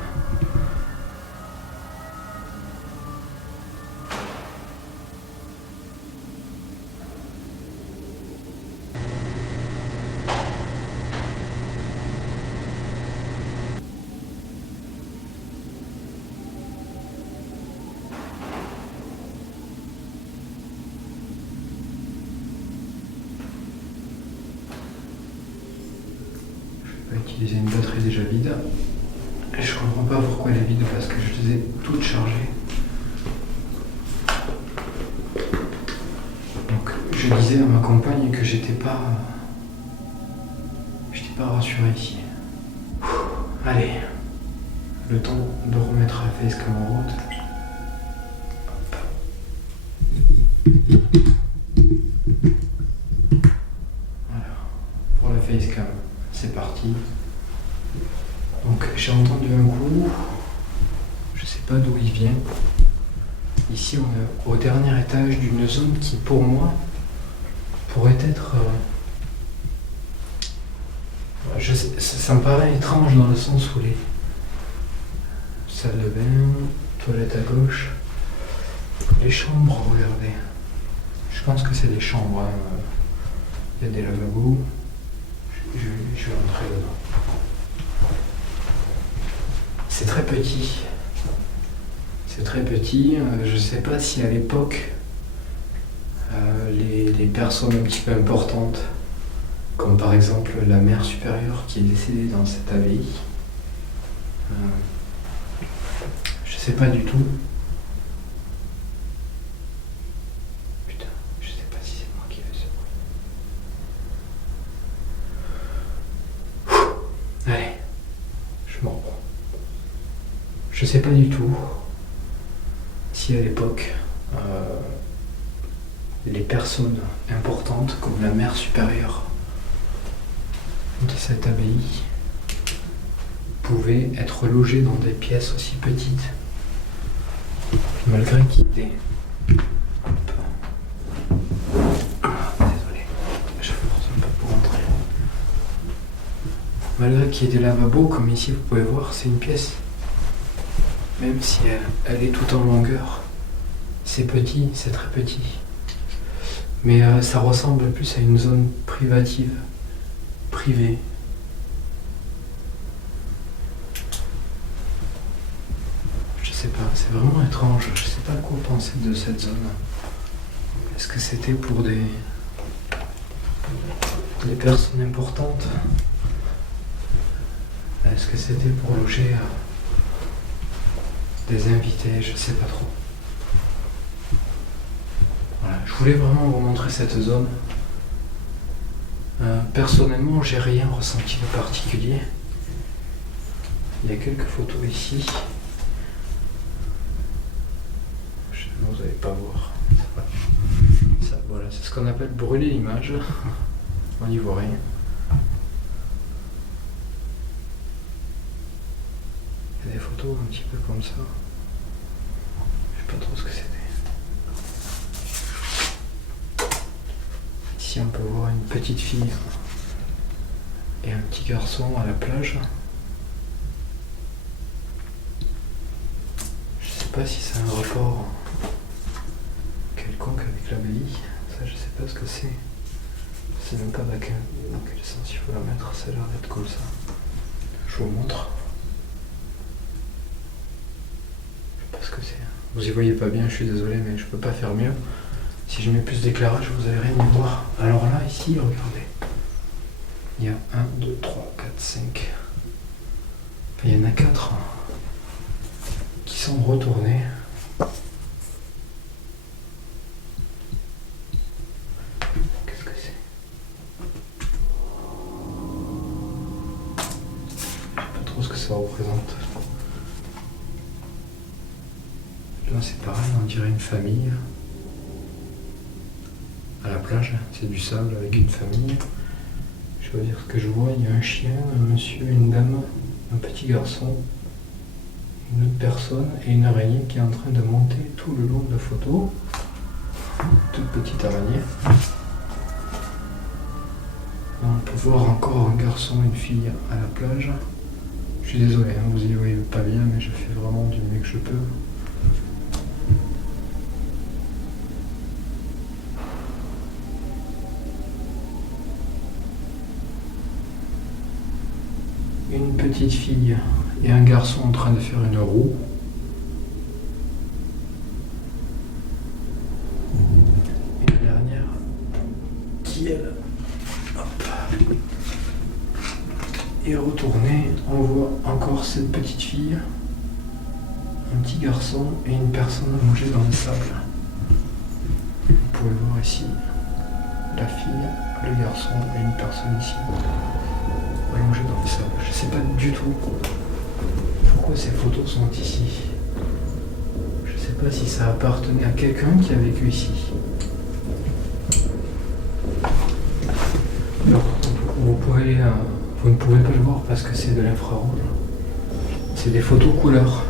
Utiliser une batterie déjà vide. Et je comprends pas pourquoi elle est vide parce que je les ai toutes chargées. Donc je disais à ma compagne que j'étais pas rassuré ici. Allez, le temps de remettre la facecam en route. Voilà, pour la facecam, c'est parti. Donc j'ai entendu un coup, je sais pas d'où il vient. Ici on est au dernier étage d'une zone qui pour moi pourrait être... ça me paraît étrange dans le sens où les salles de bain, toilettes à gauche, les chambres, regardez. Je pense que c'est des chambres, hein. Il y a des lavabos. Je vais rentrer dedans. C'est très petit. C'est très petit. Je ne sais pas si à l'époque, les personnes un petit peu importantes, comme par exemple la mère supérieure qui est décédée dans cette abbaye, je ne sais pas du tout. Putain, je ne sais pas si c'est moi qui fais ce bruit. Je sais pas du tout si à l'époque les personnes importantes comme la mère supérieure de cette abbaye pouvaient être logées dans des pièces aussi petites, malgré qu'il y ait malgré qu'il y ait des lavabos, comme ici vous pouvez voir, c'est une pièce. Même si elle est tout en longueur, c'est petit, c'est très petit. Mais ça ressemble plus à une zone privative, privée. Je sais pas, c'est vraiment étrange. Je sais pas quoi penser de cette zone. Est-ce que c'était pour des personnes importantes? Est-ce que c'était pour loger des invités? Je sais pas trop. Voilà, je voulais vraiment vous montrer cette zone. Personnellement, j'ai rien ressenti de particulier. Il y a quelques photos ici. Vous n'allez pas voir. Ça, voilà, c'est ce qu'on appelle brûler l'image en ivoirien. Il y a des photos un petit peu comme ça. Je sais pas trop ce que c'était. Ici on peut voir une petite fille et un petit garçon à la plage. Je sais pas si c'est un rapport quelconque avec l'abbaye. Ça je sais pas ce que c'est. Je sais même pas dans quel sens il faut la mettre. Ça a l'air d'être comme ça. Je vous montre. Parce que c'est. Vous y voyez pas bien, je suis désolé, mais je peux pas faire mieux. Si je mets plus d'éclairage, vous allez rien y voir. Alors là, ici, regardez. Il y a 1, 2, 3, 4, 5. Enfin, il y en a 4 qui sont retournés. Qu'est-ce que c'est? Je sais pas trop ce que ça représente. Là c'est pareil, on dirait une famille. À la plage, c'est du sable avec une famille. Je vais vous dire ce que je vois, il y a un chien, un monsieur, une dame, un petit garçon, une autre personne et une araignée qui est en train de monter tout le long de la photo. Toute petite araignée. On peut voir encore un garçon et une fille à la plage. Je suis désolé, hein, vous y voyez pas bien, mais je fais vraiment du mieux que je peux. Une petite fille et un garçon en train de faire une roue. Et la dernière qui elle est retournée. On voit encore cette petite fille, un petit garçon et une personne allongée dans le sable. Vous pouvez voir ici la fille, le garçon et une personne ici allongée dans le sable. Je ne sais pas du tout pourquoi ces photos sont ici. Je ne sais pas si ça appartenait à quelqu'un qui a vécu ici. Alors, vous ne pouvez pas le voir parce que c'est de l'infrarouge. C'est des photos couleur.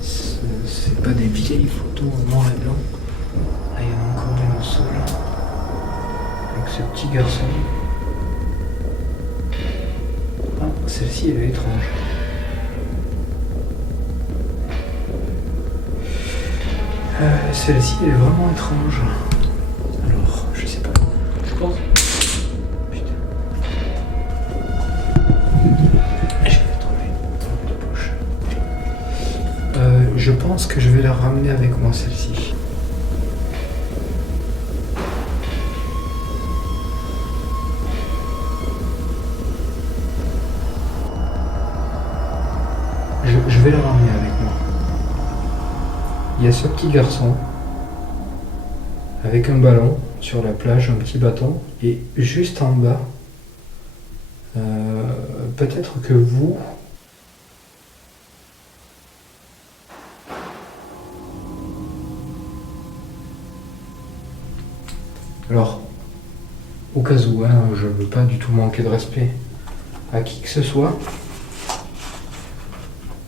C'est pas des vieilles photos en noir et blanc. Là, il y en a encore une au sol. Avec ce petit garçon. Ah, celle-ci, elle est étrange. Celle-ci, elle est vraiment étrange. Alors, je sais pas. Je pense. Putain. Je vais trouver dans la poche. Je pense que je vais la ramener avec moi, celle-ci. Je vais la ramener avec moi. Il y a ce petit garçon avec un ballon sur la plage, un petit bâton, et juste en bas, peut-être que vous Alors, au cas où, hein, je veux pas du tout manquer de respect à qui que ce soit.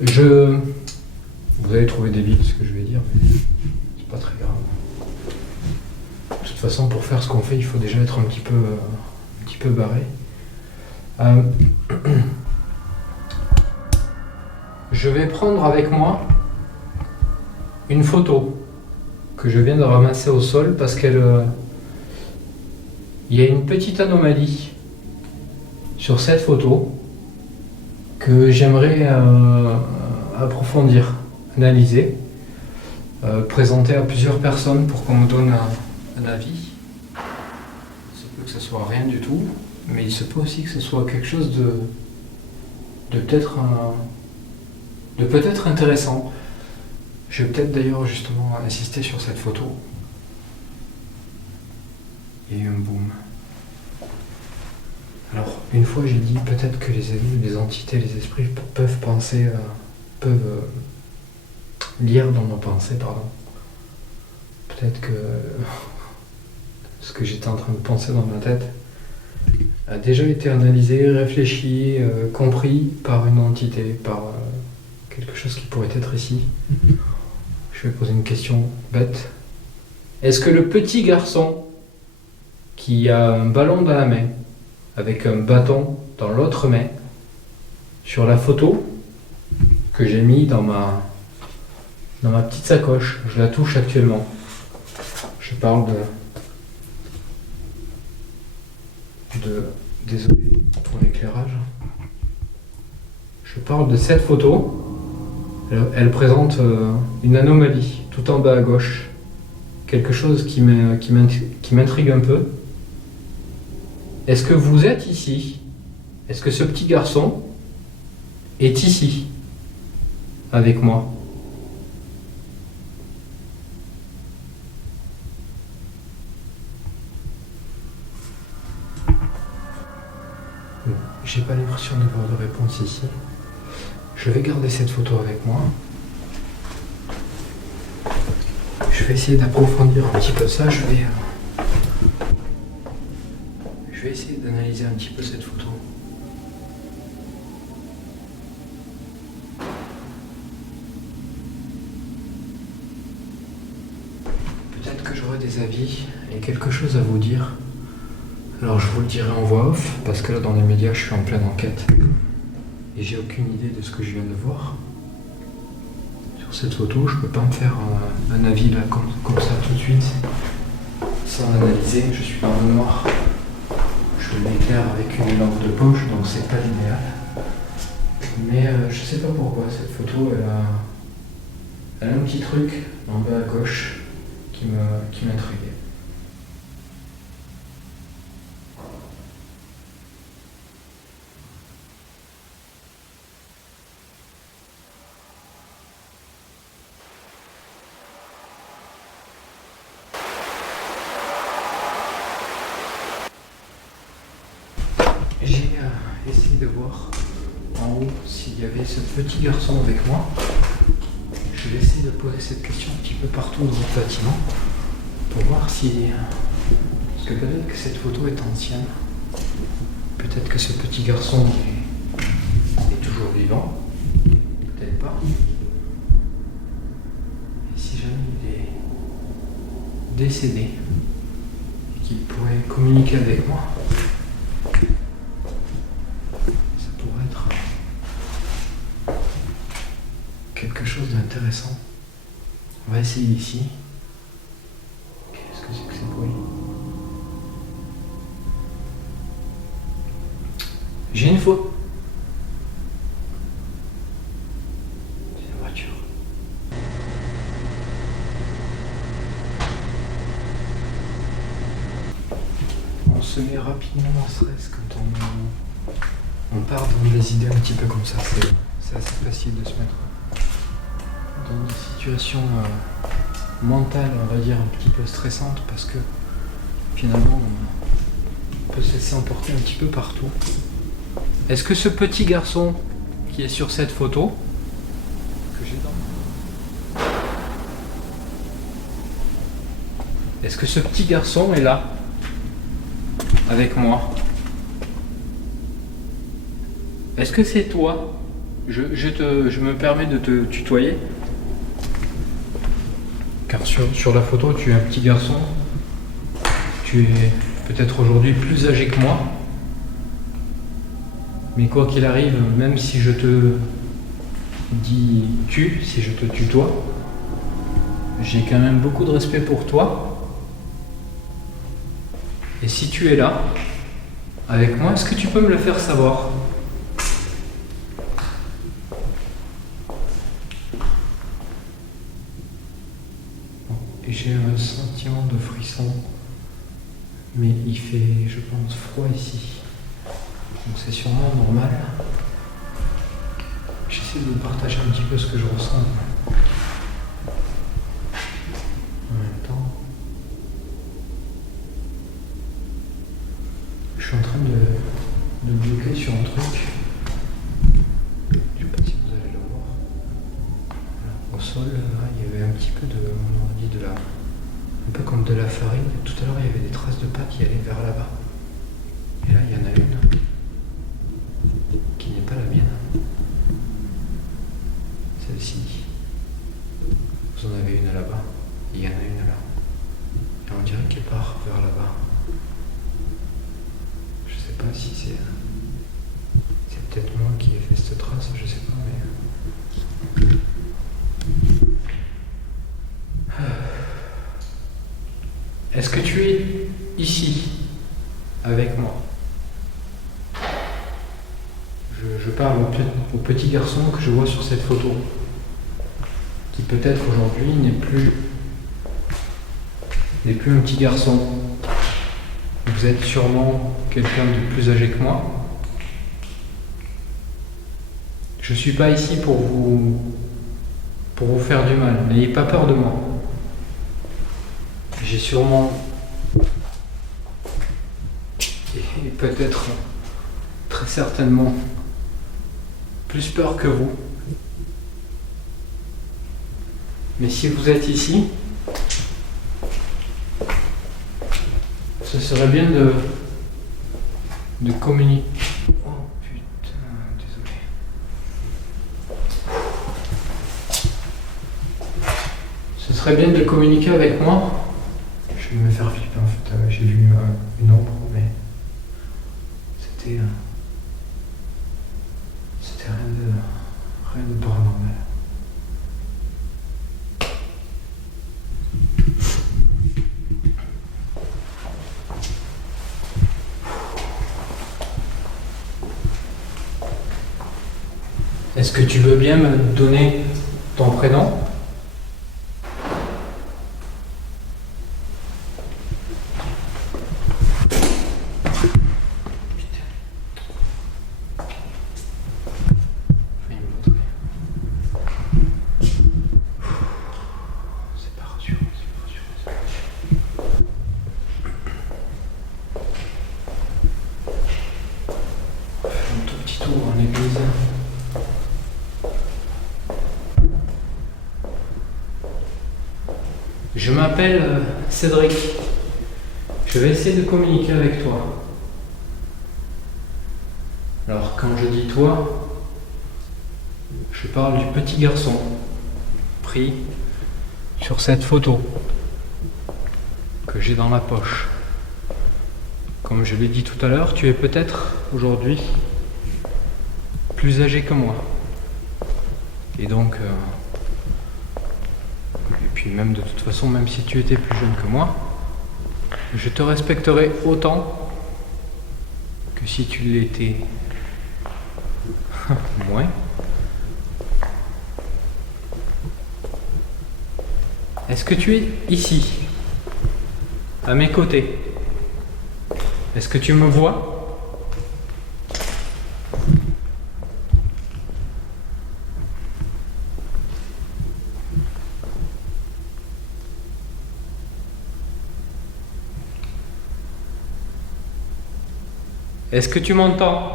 Vous allez trouver débile ce que je vais dire, mais c'est pas très grave. De toute façon, pour faire ce qu'on fait, il faut déjà être un petit peu barré. Je vais prendre avec moi une photo que je viens de ramasser au sol parce qu'il y a une petite anomalie sur cette photo que j'aimerais approfondir, analyser, présenter à plusieurs personnes pour qu'on me donne un avis. Il se peut que ce soit rien du tout, mais il se peut aussi que ce soit quelque chose de peut-être intéressant. Je vais peut-être d'ailleurs justement insister sur cette photo. Il y a eu un boom. Alors, une fois j'ai dit peut-être que les avis, les entités, les esprits peuvent penser, peuvent lire dans nos pensées, pardon. Peut-être que ce que j'étais en train de penser dans ma tête a déjà été analysé, réfléchi, compris par une entité, par quelque chose qui pourrait être ici. Je vais poser une question bête. Est-ce que le petit garçon qui a un ballon dans la main, avec un bâton dans l'autre main, sur la photo que j'ai mis dans ma petite sacoche, je la touche actuellement. Je parle désolé pour l'éclairage. Je parle de cette photo. Elle présente une anomalie tout en bas à gauche. Quelque chose qui m'intrigue un peu. Est-ce que vous êtes ici? Est-ce que ce petit garçon est ici avec moi? J'ai pas l'impression d'avoir de réponse ici. Je vais garder cette photo avec moi. Je vais essayer d'approfondir un petit peu ça. Je vais essayer d'analyser un petit peu cette photo. Peut-être que j'aurai des avis et quelque chose à vous dire. Alors je vous le dirai en voix off, parce que là dans les médias je suis en pleine enquête. Et j'ai aucune idée de ce que je viens de voir. Sur cette photo, je peux pas me faire un avis là comme ça tout de suite. Sans analyser, je suis dans le noir. Je l'éclaire avec une lampe de poche, donc c'est pas l'idéal. Mais je sais pas pourquoi cette photo elle a un petit truc en bas à gauche qui m'intriguait. J'ai essayé de voir en haut s'il y avait ce petit garçon avec moi. Je vais essayer de poser cette question un petit peu partout dans le bâtiment pour voir si... Parce que peut-être que cette photo est ancienne. Peut-être que ce petit garçon est toujours vivant. Peut-être pas. Et si jamais il est décédé et qu'il pourrait communiquer avec moi, quelque chose d'intéressant. On va essayer ici. Qu'est-ce que c'est que ces bruits? J'ai une photo. C'est une voiture. On se met rapidement en stress quand on part dans des idées un petit peu comme ça. C'est assez facile de se mettre dans une situation mentale, on va dire, un petit peu stressante parce que finalement on peut se laisser emporter un petit peu partout. Est-ce que ce petit garçon qui est sur cette photo que j'ai est-ce que ce petit garçon est là avec moi? Est-ce que c'est toi? Je me permets de te tutoyer. Car sur la photo, tu es un petit garçon. Tu es peut-être aujourd'hui plus âgé que moi. Mais quoi qu'il arrive, même si je te dis tu, si je te tutoie, j'ai quand même beaucoup de respect pour toi. Et si tu es là, avec moi, est-ce que tu peux me le faire savoir? Et j'ai un sentiment de frisson, mais il fait, je pense, froid ici. Donc c'est sûrement normal. J'essaie de vous partager un petit peu ce que je ressens. En même temps, je suis en train de bloquer sur un truc. Je sais pas si vous allez le voir. Voilà. Au sol, là, il y avait un petit peu de, on aurait dit de la, un peu comme de la farine. Tout à l'heure, il y avait des traces de pas qui allaient vers là-bas. Et là, il y en a une qui n'est pas la mienne. Celle-ci. Vous en avez une là-bas. Il y en a une là. Et on dirait qu'elle part vers là-bas. Je sais pas si c'est peut-être moi qui ai fait cette trace, je sais pas, mais. Est-ce que tu es ici avec moi? Je parle au petit garçon que je vois sur cette photo, qui peut-être aujourd'hui n'est plus un petit garçon. Vous êtes sûrement quelqu'un de plus âgé que moi. Je ne suis pas ici pour vous faire du mal. N'ayez pas peur de moi. J'ai sûrement, et peut-être très certainement, plus peur que vous. Mais si vous êtes ici, ce serait bien de communiquer. Oh putain, désolé. Ce serait bien de communiquer avec moi. Je vais me faire flipper en fait. J'ai vu une ombre, mais c'était rien de paranormal. Est-ce que tu veux bien me donner ton prénom? En église. Je m'appelle Cédric. Je vais essayer de communiquer avec toi. Alors quand je dis toi, je parle du petit garçon pris sur cette photo que j'ai dans la poche. Comme je l'ai dit tout à l'heure, tu es peut-être aujourd'hui plus âgé que moi. Et donc, et puis même de toute façon, même si tu étais plus jeune que moi, je te respecterai autant que si tu l'étais moins. Est-ce que tu es ici, à mes côtés? Est-ce que tu me vois? Est-ce que tu m'entends?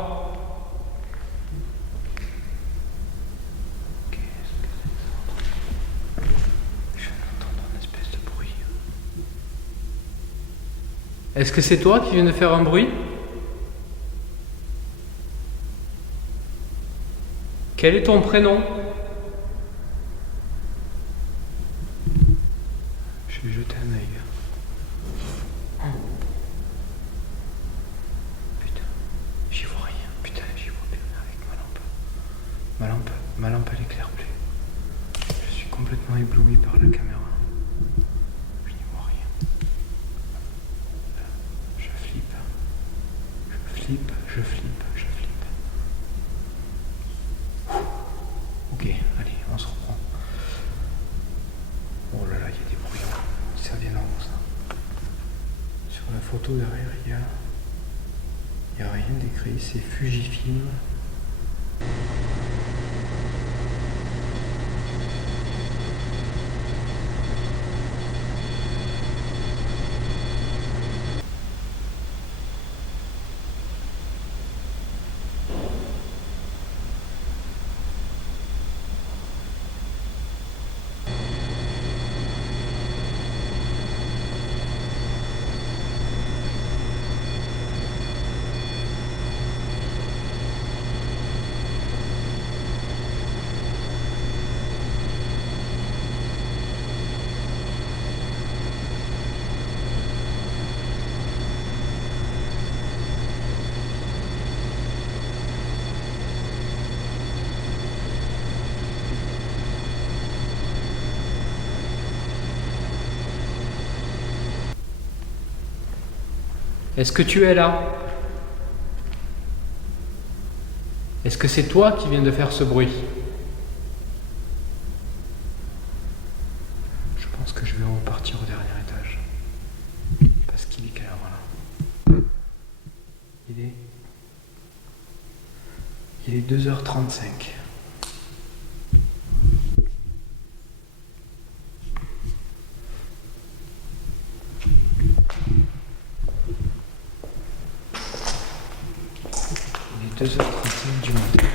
Est-ce que c'est toi qui viens de faire un bruit? Quel est ton prénom? Je vais jeter un œil. Oh. Putain, j'y vois rien. Putain, j'y vois bien avec ma lampe elle éclaire plus. Je suis complètement ébloui par la caméra. Je n'y vois rien. Je flippe. Ok, allez, on se reprend. Oh là là, il y a des bruits. Ça vient d'en haut, ça. Sur la photo derrière, il y a rien d'écrit, c'est Fujifilm. Est-ce que tu es là? Est-ce que c'est toi qui viens de faire ce bruit? Je pense que je vais repartir au dernier étage. Parce qu'il est quelle heure là? Il est 2h35. Il est 2h35 du matin.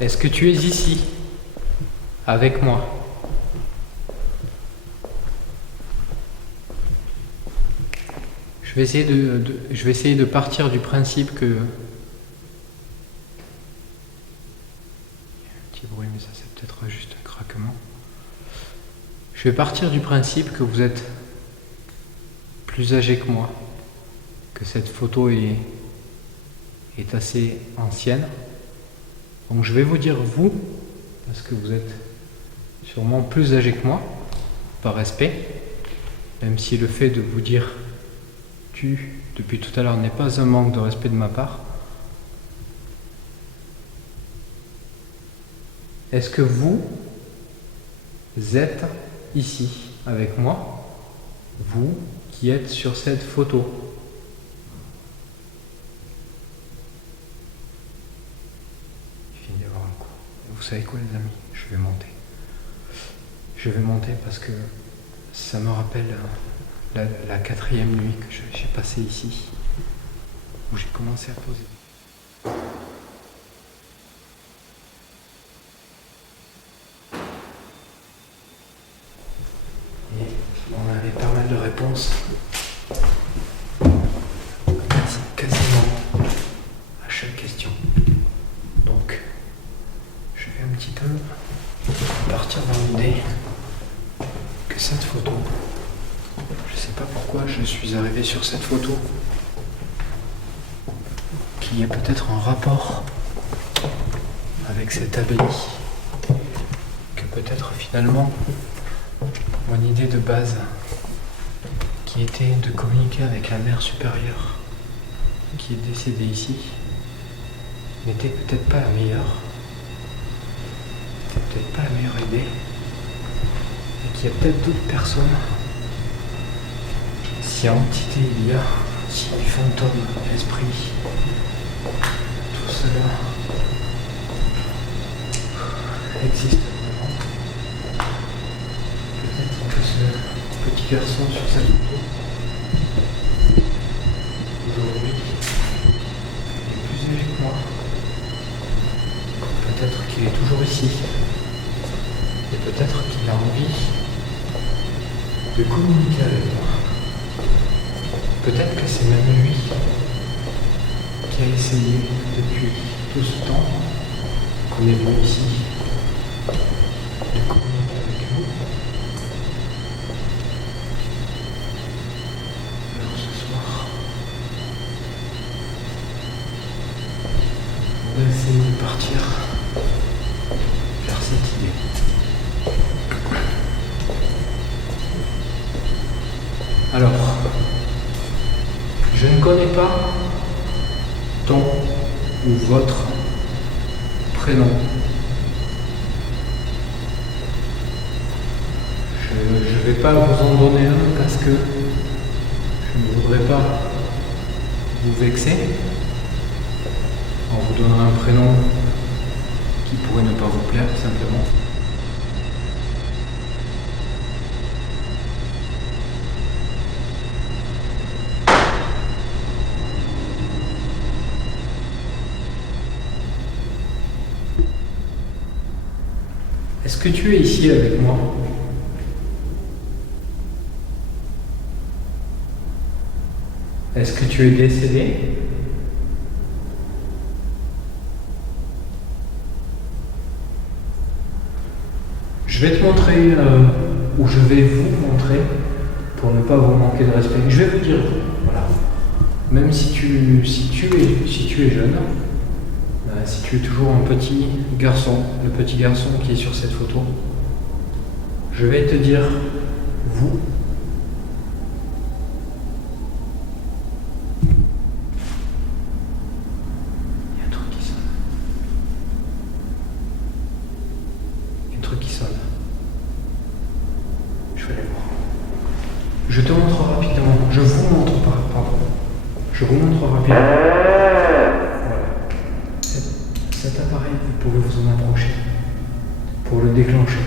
Est-ce que tu es ici, avec moi? Je vais essayer de partir du principe que... Il y a un petit bruit, mais ça c'est peut-être juste un craquement. Je vais partir du principe que vous êtes plus âgé que moi, que cette photo est assez ancienne. Donc je vais vous dire vous, parce que vous êtes sûrement plus âgé que moi, par respect, même si le fait de vous dire tu depuis tout à l'heure n'est pas un manque de respect de ma part. Est-ce que vous êtes ici avec moi, vous qui êtes sur cette photo? Vous savez quoi les amis, je vais monter. Je vais monter parce que ça me rappelle la 4e nuit que j'ai passée ici, où j'ai commencé à poser. Et on avait pas mal de réponses, quasiment à chaque question. Donc, je vais un petit peu partir dans l'idée que cette photo, je sais pas pourquoi je suis arrivé sur cette photo, qu'il y a peut-être un rapport avec cette abbaye, que peut-être finalement mon idée de base, qui était de communiquer avec la mère supérieure qui est décédée ici, n'était peut-être pas la meilleure. Peut-être pas la meilleure idée, et qu'il y a peut-être d'autres personnes, si entité il y a, si fantôme, esprit, tout cela existe vraiment. Peut-être que ce petit garçon sur sa photo, aujourd'hui, il est plus âgé que moi. Peut-être qu'il est toujours ici. Et peut-être qu'il a envie de communiquer avec moi. Peut-être que c'est même lui qui a essayé depuis tout ce temps qu'on est venu ici de communiquer avec vous. Alors ce soir, on va essayer de partir vers cette idée. Alors, je ne connais pas ton ou votre prénom. Je ne vais pas vous en donner un parce que je ne voudrais pas vous vexer en vous donnant un prénom qui pourrait ne pas vous plaire simplement. Est-ce que tu es ici avec moi? Est-ce que tu es décédé? Je vais te montrer, ou je vais vous montrer, pour ne pas vous manquer de respect. Je vais vous dire vous, voilà. Même si tu es jeune, si tu es toujours un petit garçon, le petit garçon qui est sur cette photo, je vais te dire vous. Il y a un truc qui sonne. Il y a un truc qui sonne. Je vais aller voir. Je te montre rapidement. Je vous montre pas, pardon. Je vous montre rapidement. Cet appareil, vous pouvez vous en approcher pour le déclencher.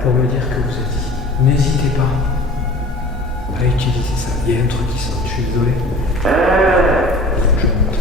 Pour me dire que vous êtes ici. N'hésitez pas à utiliser ça. Il y a un truc qui sort, je suis désolé. Je monte.